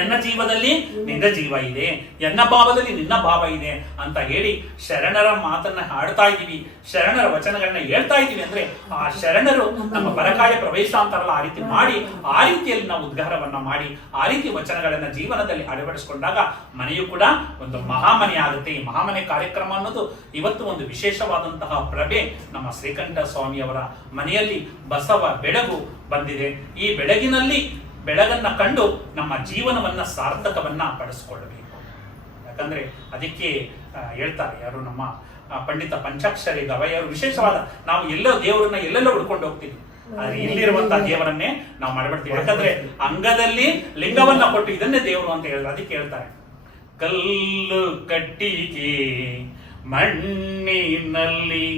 ಎನ್ನ ಜೀವದಲ್ಲಿ ನಿನ್ನ ಜೀವ ಇದೆ, ಎನ್ನ ಭಾವದಲ್ಲಿ ನಿನ್ನ ಭಾವ ಇದೆ ಅಂತ ಹೇಳಿ ಶರಣರ ಮಾತನ್ನ ಹಾಡ್ತಾ ಇದ್ದೀವಿ, ಶರಣರ ವಚನಗಳನ್ನ ಹೇಳ್ತಾ ಇದ್ದೀವಿ. ಅಂದ್ರೆ ಆ ಶರಣರು ನಮ್ಮ ಬರಕಾಯ ಪ್ರವೇಶ ಅಂತಾರಲ್ಲ ಆ ರೀತಿ ಮಾಡಿ, ಆ ರೀತಿಯಲ್ಲಿ ನಾವು ಉದ್ಗಾರವನ್ನ ಮಾಡಿ ಆ ರೀತಿ ವಚನಗಳನ್ನ ಜೀವನದಲ್ಲಿ ಅಳವಡಿಸಿಕೊಂಡಾಗ ಮನೆಯು ಕೂಡ ಒಂದು ಮಹಾಮನೆ ಆಗುತ್ತೆ. ಈ ಮಹಾಮನೆ ಕಾರ್ಯಕ್ರಮ ಅನ್ನೋದು ಇವತ್ತು ಒಂದು ವಿಶೇಷವಾದಂತಹ ಪ್ರಭೆ ನಮ್ಮ ಶ್ರೀಕಂಠ ಸ್ವಾಮಿಯವರ ಮನೆಯಲ್ಲಿ ಬಸವ ಬೆಳಗು ಬಂದಿದೆ. ಈ ಬೆಳಗಿನಲ್ಲಿ ಬೆಳಗನ್ನ ಕಂಡು ನಮ್ಮ ಜೀವನವನ್ನ ಸಾರ್ಥಕವನ್ನ ಪಡಿಸ್ಕೊಳ್ಳಬೇಕು. ಯಾಕಂದ್ರೆ ಅದಕ್ಕೆ ಹೇಳ್ತಾರೆ ಯಾರು ನಮ್ಮ ಪಂಡಿತ ಪಂಚಾಕ್ಷರಿ ಗವಯ್ಯರು ವಿಶೇಷವಾದ ನಾವು ಎಲ್ಲೋ ದೇವರನ್ನ ಎಲ್ಲೆಲ್ಲೋ ಹುಡ್ಕೊಂಡು ಹೋಗ್ತೀವಿ, ಆದ್ರೆ ಇಲ್ಲಿರುವಂತಹ ದೇವರನ್ನೇ ನಾವು ಮಾಡ್ಬಿಡ್ತೀವಿ. ಯಾಕಂದ್ರೆ ಅಂಗದಲ್ಲಿ ಲಿಂಗವನ್ನ ಕೊಟ್ಟು ಇದನ್ನೇ ದೇವರು ಅಂತ ಹೇಳಿದ್ರೆ ಅದಕ್ಕೆ ಹೇಳ್ತಾರೆ, ಕಲ್ಲು ಕಟ್ಟಿಗೆ ಮಣ್ಣಿನಲ್ಲಿ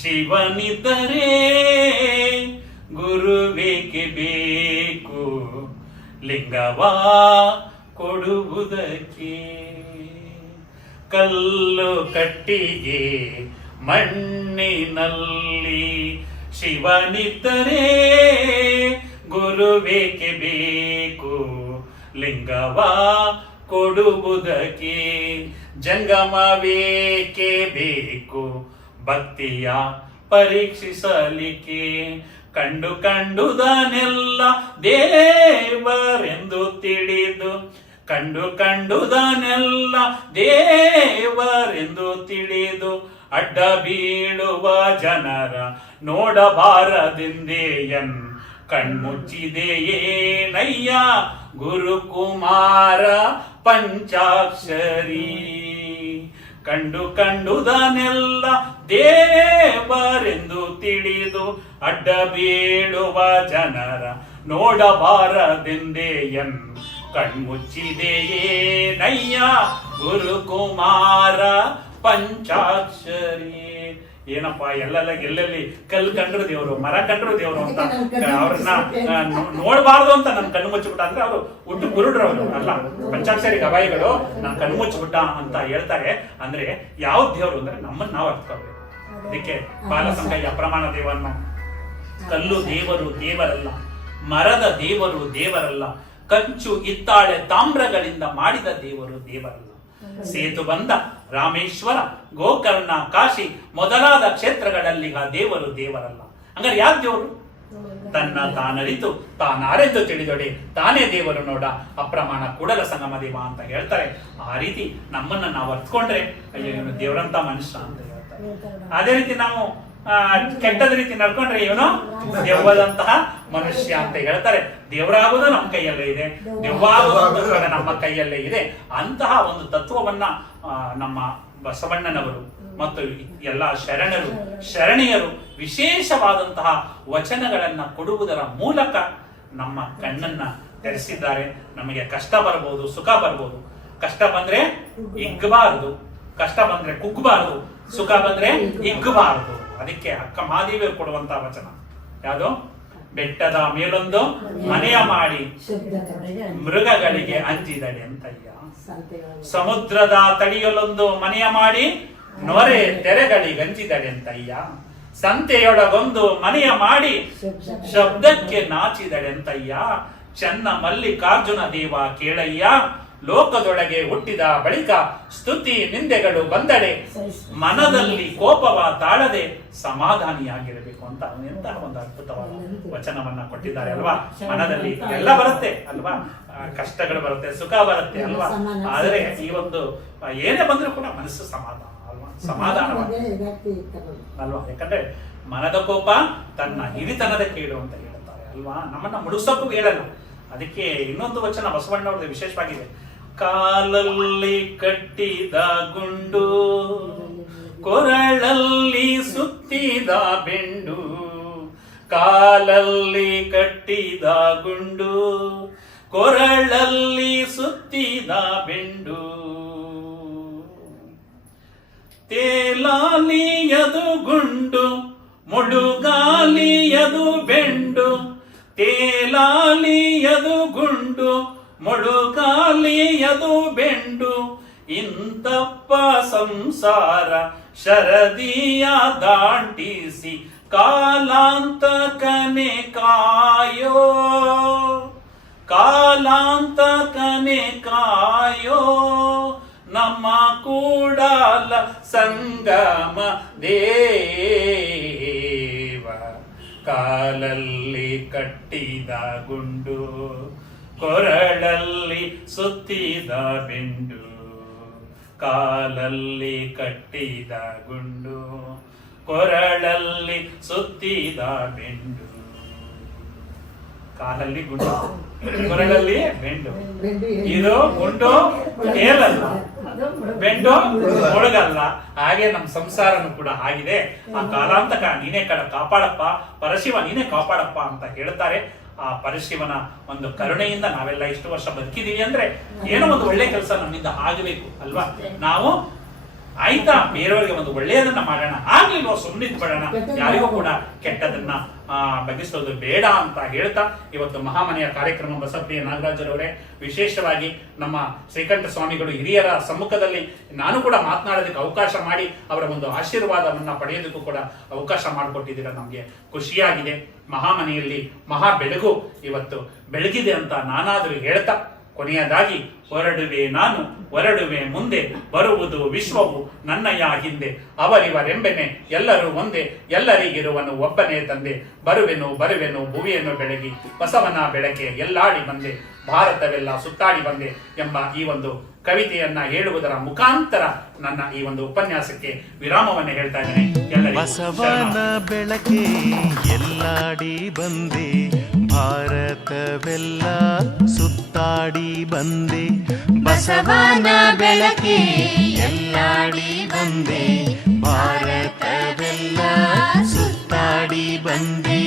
ಶಿವನಿದ್ದರೆ ಗುರುವೇಕೆ ಬೇಕು ಲಿಂಗವ ಕೊಡುವುದಕ್ಕೆ. ಕಲ್ಲು ಕಟ್ಟಿಗೆ ಮಣ್ಣಿನಲ್ಲಿ ಶಿವನಿದ್ದರೆ ಗುರುವೇಕೆ ಬೇಕು ಲಿಂಗವ ಕೊಡುವುದಕ್ಕೆ. ಜಂಗಮವೇಕೆ ಬೇಕು ಭಕ್ತಿಯ ಪರೀಕ್ಷಿಸಲಿಕ್ಕೆ. ಕಂಡು ಕಂಡುದನೆಲ್ಲ ದೇವರೆಂದು ತಿಳಿದು, ಕಂಡು ಕಂಡುದನೆಲ್ಲ ದೇವರೆಂದು ತಿಳಿದು ಅಡ್ಡ ಬೀಳುವ ಜನರ ನೋಡಬಾರದೆಂದೇಯನ್ ಕಣ್ಮುಚ್ಚಿದೆಯೇನಯ್ಯ ಗುರುಕುಮಾರ ಪಂಚಾಕ್ಷರಿ. ಕಂಡು ಕಂಡುದನೆಲ್ಲ ದೇವರೆಂದು ತಿಳಿದು ಅಡ್ಡ ಬೀಳುವ ಜನರ ನೋಡಬಾರದೆಂದೇಯನ್ ಕಣ್ಮುಚ್ಚಿದೆಯೇನಯ್ಯ ಗುರುಕುಮಾರ ಪಂಚಾಕ್ಷರಿ. ಏನಪ್ಪ ಎಲ್ಲೆಲ್ಲಿ ಕಲ್ಲು ಕಂಡ್ರು ದೇವರು, ಮರ ಕಂಡ್ರು ದೇವರು ಅಂತ ಅವ್ರನ್ನ ನೋಡಬಾರ್ದು ಅಂತ ನನ್ ಕಣ್ಣು ಮುಚ್ಚಿಬಿಟ್ಟ ಅಂದ್ರೆ ಅವರು ಹುಟ್ಟು ಕುರುಡ್ರು ಅವರು ಅಲ್ಲ. ಪಂಚಾಕ್ಷರಿ ಗವಾಯಿಗಳು ನನ್ ಕಣ್ಣು ಮುಚ್ಚಿಬಿಟ್ಟ ಅಂತ ಹೇಳ್ತಾರೆ. ಅಂದ್ರೆ ಯಾವ ದೇವರು ಅಂದ್ರೆ ನಮ್ಮನ್ನ ನಾವು ಅರ್ಥಕೋಬೇಕು. ಅದಕ್ಕೆ ಬಾಲಸಂಗಯ್ಯ ಪ್ರಮಾಣ ದೇವನ್ನ ಕಲ್ಲು ದೇವರು ದೇವರಲ್ಲ, ಮರದ ದೇವರು ದೇವರಲ್ಲ, ಕಂಚು ಹಿತ್ತಾಳೆ ತಾಮ್ರಗಳಿಂದ ಮಾಡಿದ ದೇವರು ದೇವರಲ್ಲ. ಸೇತು ಬಂದ ರಾಮೇಶ್ವರ, ಗೋಕರ್ಣ, ಕಾಶಿ ಮೊದಲಾದ ಕ್ಷೇತ್ರಗಳಲ್ಲಿ ಆ ದೇವರು ದೇವರಲ್ಲ. ಹಂಗಾರೆ ಯಾಕೆ ದೇವರು? ತನ್ನ ತಾನರಿತು ತಾನಾರೆಂದು ತಿಳಿದೊಡೆ ತಾನೇ ದೇವರು ನೋಡ ಅಪ್ರಮಾಣ ಕೂಡಲ ಸಂಗಮ ದೇವ ಅಂತ ಹೇಳ್ತಾರೆ. ಆ ರೀತಿ ನಮ್ಮನ್ನ ನಾವು ಅರ್ಥಕೊಂಡ್ರೆ ಅಯ್ಯೋ ಇವನು ದೇವರಂತ ಮನುಷ್ಯ ಅಂತ ಹೇಳ್ತಾರೆ. ಅದೇ ರೀತಿ ನಾವು ಕೆಟ್ಟದ ರೀತಿ ನಡ್ಕೊಂಡ್ರೆ ಇವನು ದೆವ್ವದಂತಹ ಮನುಷ್ಯ ಅಂತ ಹೇಳ್ತಾರೆ. ದೇವರಾಗುವುದು ನಮ್ಮ ಕೈಯಲ್ಲೇ ಇದೆ, ದೆವ್ವಾಗುವುದು ನಮ್ಮ ಕೈಯಲ್ಲೇ ಇದೆ. ಅಂತಹ ಒಂದು ತತ್ವವನ್ನ ನಮ್ಮ ಬಸವಣ್ಣನವರು ಮತ್ತು ಎಲ್ಲ ಶರಣೆಯರು ವಿಶೇಷವಾದಂತಹ ವಚನಗಳನ್ನ ಕೊಡುವುದರ ಮೂಲಕ ನಮ್ಮ ಕಣ್ಣನ್ನ ತೆರೆಸಿದ್ದಾರೆ. ನಮಗೆ ಕಷ್ಟ ಬರ್ಬೋದು, ಸುಖ ಬರ್ಬೋದು. ಕಷ್ಟ ಬಂದ್ರೆ ಹಿಗ್ಗಬಾರದು, ಕಷ್ಟ ಬಂದ್ರೆ ಕುಗ್ಗಬಾರದು, ಸುಖ ಬಂದ್ರೆ ಹಿಗ್ಗಬಾರದು. ಅದಕ್ಕೆ ಅಕ್ಕ ಮಹಾದೇವಿ ಕೊಡುವಂತ ವಚನ ಯಾವುದು? ಬೆಟ್ಟದ ಮೇಲೊಂದು ಮನೆಯ ಮಾಡಿ ಮೃಗಗಳಿಗೆ ಅಂಜಿದಡೆ ಅಂತಯ್ಯ, ಸಮುದ್ರದ ತಡಿಯಲೊಂದು ಮನೆಯ ಮಾಡಿ ನೊರೆ ತೆರೆಗಳಿಗೆ ಅಂಜಿದಡೆ ಅಂತಯ್ಯ, ಸಂತೆಯೊಳಗೊಂದು ಮನೆಯ ಮಾಡಿ ಶಬ್ದಕ್ಕೆ ನಾಚಿದಡೆ ಅಂತಯ್ಯ, ಚೆನ್ನ ಮಲ್ಲಿಕಾರ್ಜುನ ದೇವ ಕೇಳಯ್ಯ, ಲೋಕದೊಳಗೆ ಹುಟ್ಟಿದ ಬಳಿಕ ಸ್ತುತಿ ನಿಂದೆಗಳು ಬಂದಡೆ ಮನದಲ್ಲಿ ಕೋಪವ ತಾಳದೆ ಸಮಾಧಾನಿಯಾಗಿರಬೇಕು ಅಂತ ಎಂತಹ ಒಂದು ಅದ್ಭುತವಾದ ವಚನವನ್ನ ಕೊಟ್ಟಿದ್ದಾರೆ ಅಲ್ವಾ. ಮನದಲ್ಲಿ ಎಲ್ಲ ಬರುತ್ತೆ ಅಲ್ವಾ, ಕಷ್ಟಗಳು ಬರುತ್ತೆ, ಸುಖ ಬರುತ್ತೆ ಅಲ್ವಾ, ಆದರೆ ಈ ಒಂದು ಏನೇ ಬಂದ್ರೂ ಕೂಡ ಮನಸ್ಸು ಸಮಾಧಾನ ಅಲ್ವಾ, ಸಮಾಧಾನ ಅಲ್ವಾ. ಯಾಕಂದ್ರೆ ಮನದ ಕೋಪ ತನ್ನ ಹಿರಿತನದ ಕೇಳು ಅಂತ ಹೇಳ್ತಾರೆ ಅಲ್ವಾ, ನಮ್ಮನ್ನ ಮುಳುಸಕ್ಕೂ ಹೇಳಲ್ಲ. ಅದಕ್ಕೆ ಇನ್ನೊಂದು ವಚನ ಬಸವಣ್ಣವ್ರದ್ದು ವಿಶೇಷವಾಗಿದೆ. ಕಾಲಲ್ಲಿ ಕಟ್ಟಿದ ಗುಂಡು, ಕೊರಳಲ್ಲಿ ಸುತ್ತಿದ ಬೆಂಡು, ಕಾಲಲ್ಲಿ ಕಟ್ಟಿದ ಗುಂಡು, ಕೊರಳಲ್ಲಿ ಸುತ್ತಿದ ಬೆಂಡು, ತೇಲಾಲಿಯದು ಗುಂಡು, ಮುಳುಗಾಲಿಯದು ಬೆಂಡು, ತೇಲಾಲಿಯದು ಗುಂಡು, ಮುಳುಗಾಲಿಯದು ಬೆಂಡು, ಇಂತಪ್ಪ ಸಂಸಾರ ಶರದಿಯ ದಾಂಟಿಸಿ ಕಾಲಾಂತಕನೆ ಕಾಯೋ, ಕಾಲಾಂತಕನೆ ಕಾಯೋ, ನಮ್ಮ ಕೂಡಲ ಸಂಗಮ ದೇವ, ಕಾಲಲ್ಲಿ ಕಟ್ಟಿದ ಗುಂಡು, ಕೊರಳಲ್ಲಿ ಸುತ್ತಿದ ಬೆಂಡು, ಕಾಲಲ್ಲಿ ಕಟ್ಟಿದ ಗುಂಡು, ಕೊರಳಲ್ಲಿ ಸುತ್ತಿದ ಬೆಂಡು. ಕಾಲಲ್ಲಿ ಗುಂಡು, ಕೊರಳಲ್ಲಿ ಬೆಂಡು. ಇದು ಗುಂಡು ಕೇಳಲ್ಲ, ಬೆಂಡು ಒಳಗಲ್ಲ. ಹಾಗೆ ನಮ್ಮ ಸಂಸಾರನು ಕೂಡ ಆಗಿದೆ. ಆ ಕಾಲಾಂತಕ ನೀನೇ ಕಾಪಾಡಪ್ಪ, ಪರಶಿವ ನೀನೇ ಕಾಪಾಡಪ್ಪ ಅಂತ ಹೇಳ್ತಾರೆ. ಆ ಪರಶಿವನ ಒಂದು ಕರುಣೆಯಿಂದ ನಾವೆಲ್ಲ ಇಷ್ಟು ವರ್ಷ ಬದುಕಿದೀವಿ ಅಂದ್ರೆ ಏನೋ ಒಂದು ಒಳ್ಳೆ ಕೆಲಸ ನಮ್ಮಿಂದ ಆಗಬೇಕು ಅಲ್ವಾ. ನಾವು ಆಯ್ತಾ ಬೇರೆಯವರಿಗೆ ಒಂದು ಒಳ್ಳೆಯದನ್ನ ಮಾಡೋಣ, ಆಗ್ಲಿಲ್ವ ಸುಮ್ಮನಿದ್ ಬಿಡೋಣ, ಯಾರಿಗೂ ಕೂಡ ಕೆಟ್ಟದನ್ನ ಬಗೆಸೋದು ಬೇಡ ಅಂತ ಹೇಳ್ತಾ ಇವತ್ತು ಮಹಾಮನೆಯ ಕಾರ್ಯಕ್ರಮ ಬಸಪ್ರಿಯ ನಾಗರಾಜರವರೇ, ವಿಶೇಷವಾಗಿ ನಮ್ಮ ಶ್ರೀಕಂಠ ಸ್ವಾಮಿಗಳು ಹಿರಿಯರ ಸಮ್ಮುಖದಲ್ಲಿ ನಾನು ಕೂಡ ಮಾತನಾಡೋದಕ್ಕೆ ಅವಕಾಶ ಮಾಡಿ ಅವರ ಒಂದು ಆಶೀರ್ವಾದವನ್ನ ಪಡೆಯೋದಕ್ಕೂ ಕೂಡ ಅವಕಾಶ ಮಾಡಿಕೊಟ್ಟಿದ್ದೀರ. ನಮ್ಗೆ ಖುಷಿಯಾಗಿದೆ. ಮಹಾಮನೆಯಲ್ಲಿ ಮಹಾ ಬೆಳಗು ಇವತ್ತು ಬೆಳಗಿದೆ ಅಂತ ನಾನಾದರೂ ಹೇಳ್ತಾ ಕೊನೆಯದಾಗಿ ಹೊರಡುವೆ ಮುಂದೆ, ಬರುವುದು ವಿಶ್ವವು ನನ್ನಯ ಹಿಂದೆ, ಅವರಿವರೆಂಬೆನೆ ಎಲ್ಲರೂ ಒಂದೇ, ಎಲ್ಲರಿಗಿರುವನು ಒಬ್ಬನೇ ತಂದೆ, ಬರುವೆನು ಭುವಿಯನ್ನು ಬೆಳಗಿ ಬಸವನ ಬೆಳಕೆ ಎಲ್ಲಾಡಿ ಬಂದೆ, ಭಾರತವೆಲ್ಲ ಸುತ್ತಾಡಿ ಬಂದೆ ಎಂಬ ಈ ಒಂದು ಕವಿತೆಯನ್ನ ಹೇಳುವುದರ ಮುಖಾಂತರ ನನ್ನ ಈ ಒಂದು ಉಪನ್ಯಾಸಕ್ಕೆ ವಿರಾಮವನ್ನು ಹೇಳ್ತಾ ಇದ್ದೇನೆ. ಎಲ್ಲರಿಗೂ ಬಸವನ ಬೆಳಕೆ ಎಲ್ಲಾಡಿ ಬಂದೆ, ಭಾರತವೆಲ್ಲ ಸುತ್ತಾಡಿ ಬಂದೆ, ಬಸವನ ಬೆಳಕೆ ಎಲ್ಲಾಡಿ ಬಂದೆ, ಭಾರತವೆಲ್ಲ ಸುತ್ತಾಡಿ ಬಂದೆ.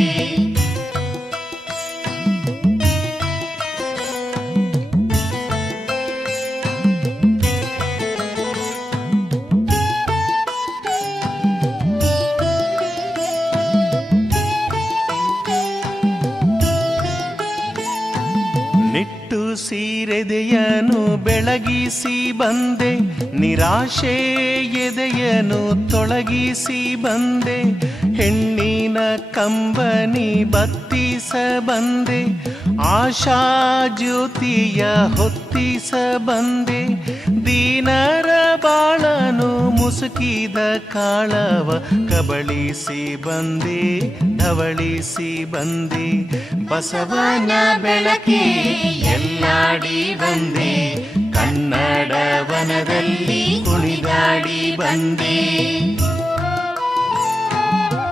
ಸೀರೆದೆಯನು ಬೆಳಗಿಸಿ ಬಂದೆ, ನಿರಾಶೆ ಎದೆಯನು ತೊಳಗಿಸಿ ಬಂದೆ, ಹೆಣ್ಣಿನ ಕಂಬನಿ ಬತ್ತಿಸ ಬಂದೆ, ಆಶಾ ಜ್ಯೋತಿಯ ಹೊತ್ತಿಸ ಬಂದೆ, ದೀನರ ಬಾಳನು ಮುಸುಕಿದ ಕಾಳವ ಕಬಳಿಸಿ ಬಂದೆ, ಧವಳಿಸಿ ಬಂದೆ, ಬಸವನ ಬೆಳಕೆ ಎಲ್ಲಾಡಿ ಬಂದೆ, ಕನ್ನಡ ವನದಲ್ಲಿ ಕುಣಿದಾಡಿ ಬಂದೆ.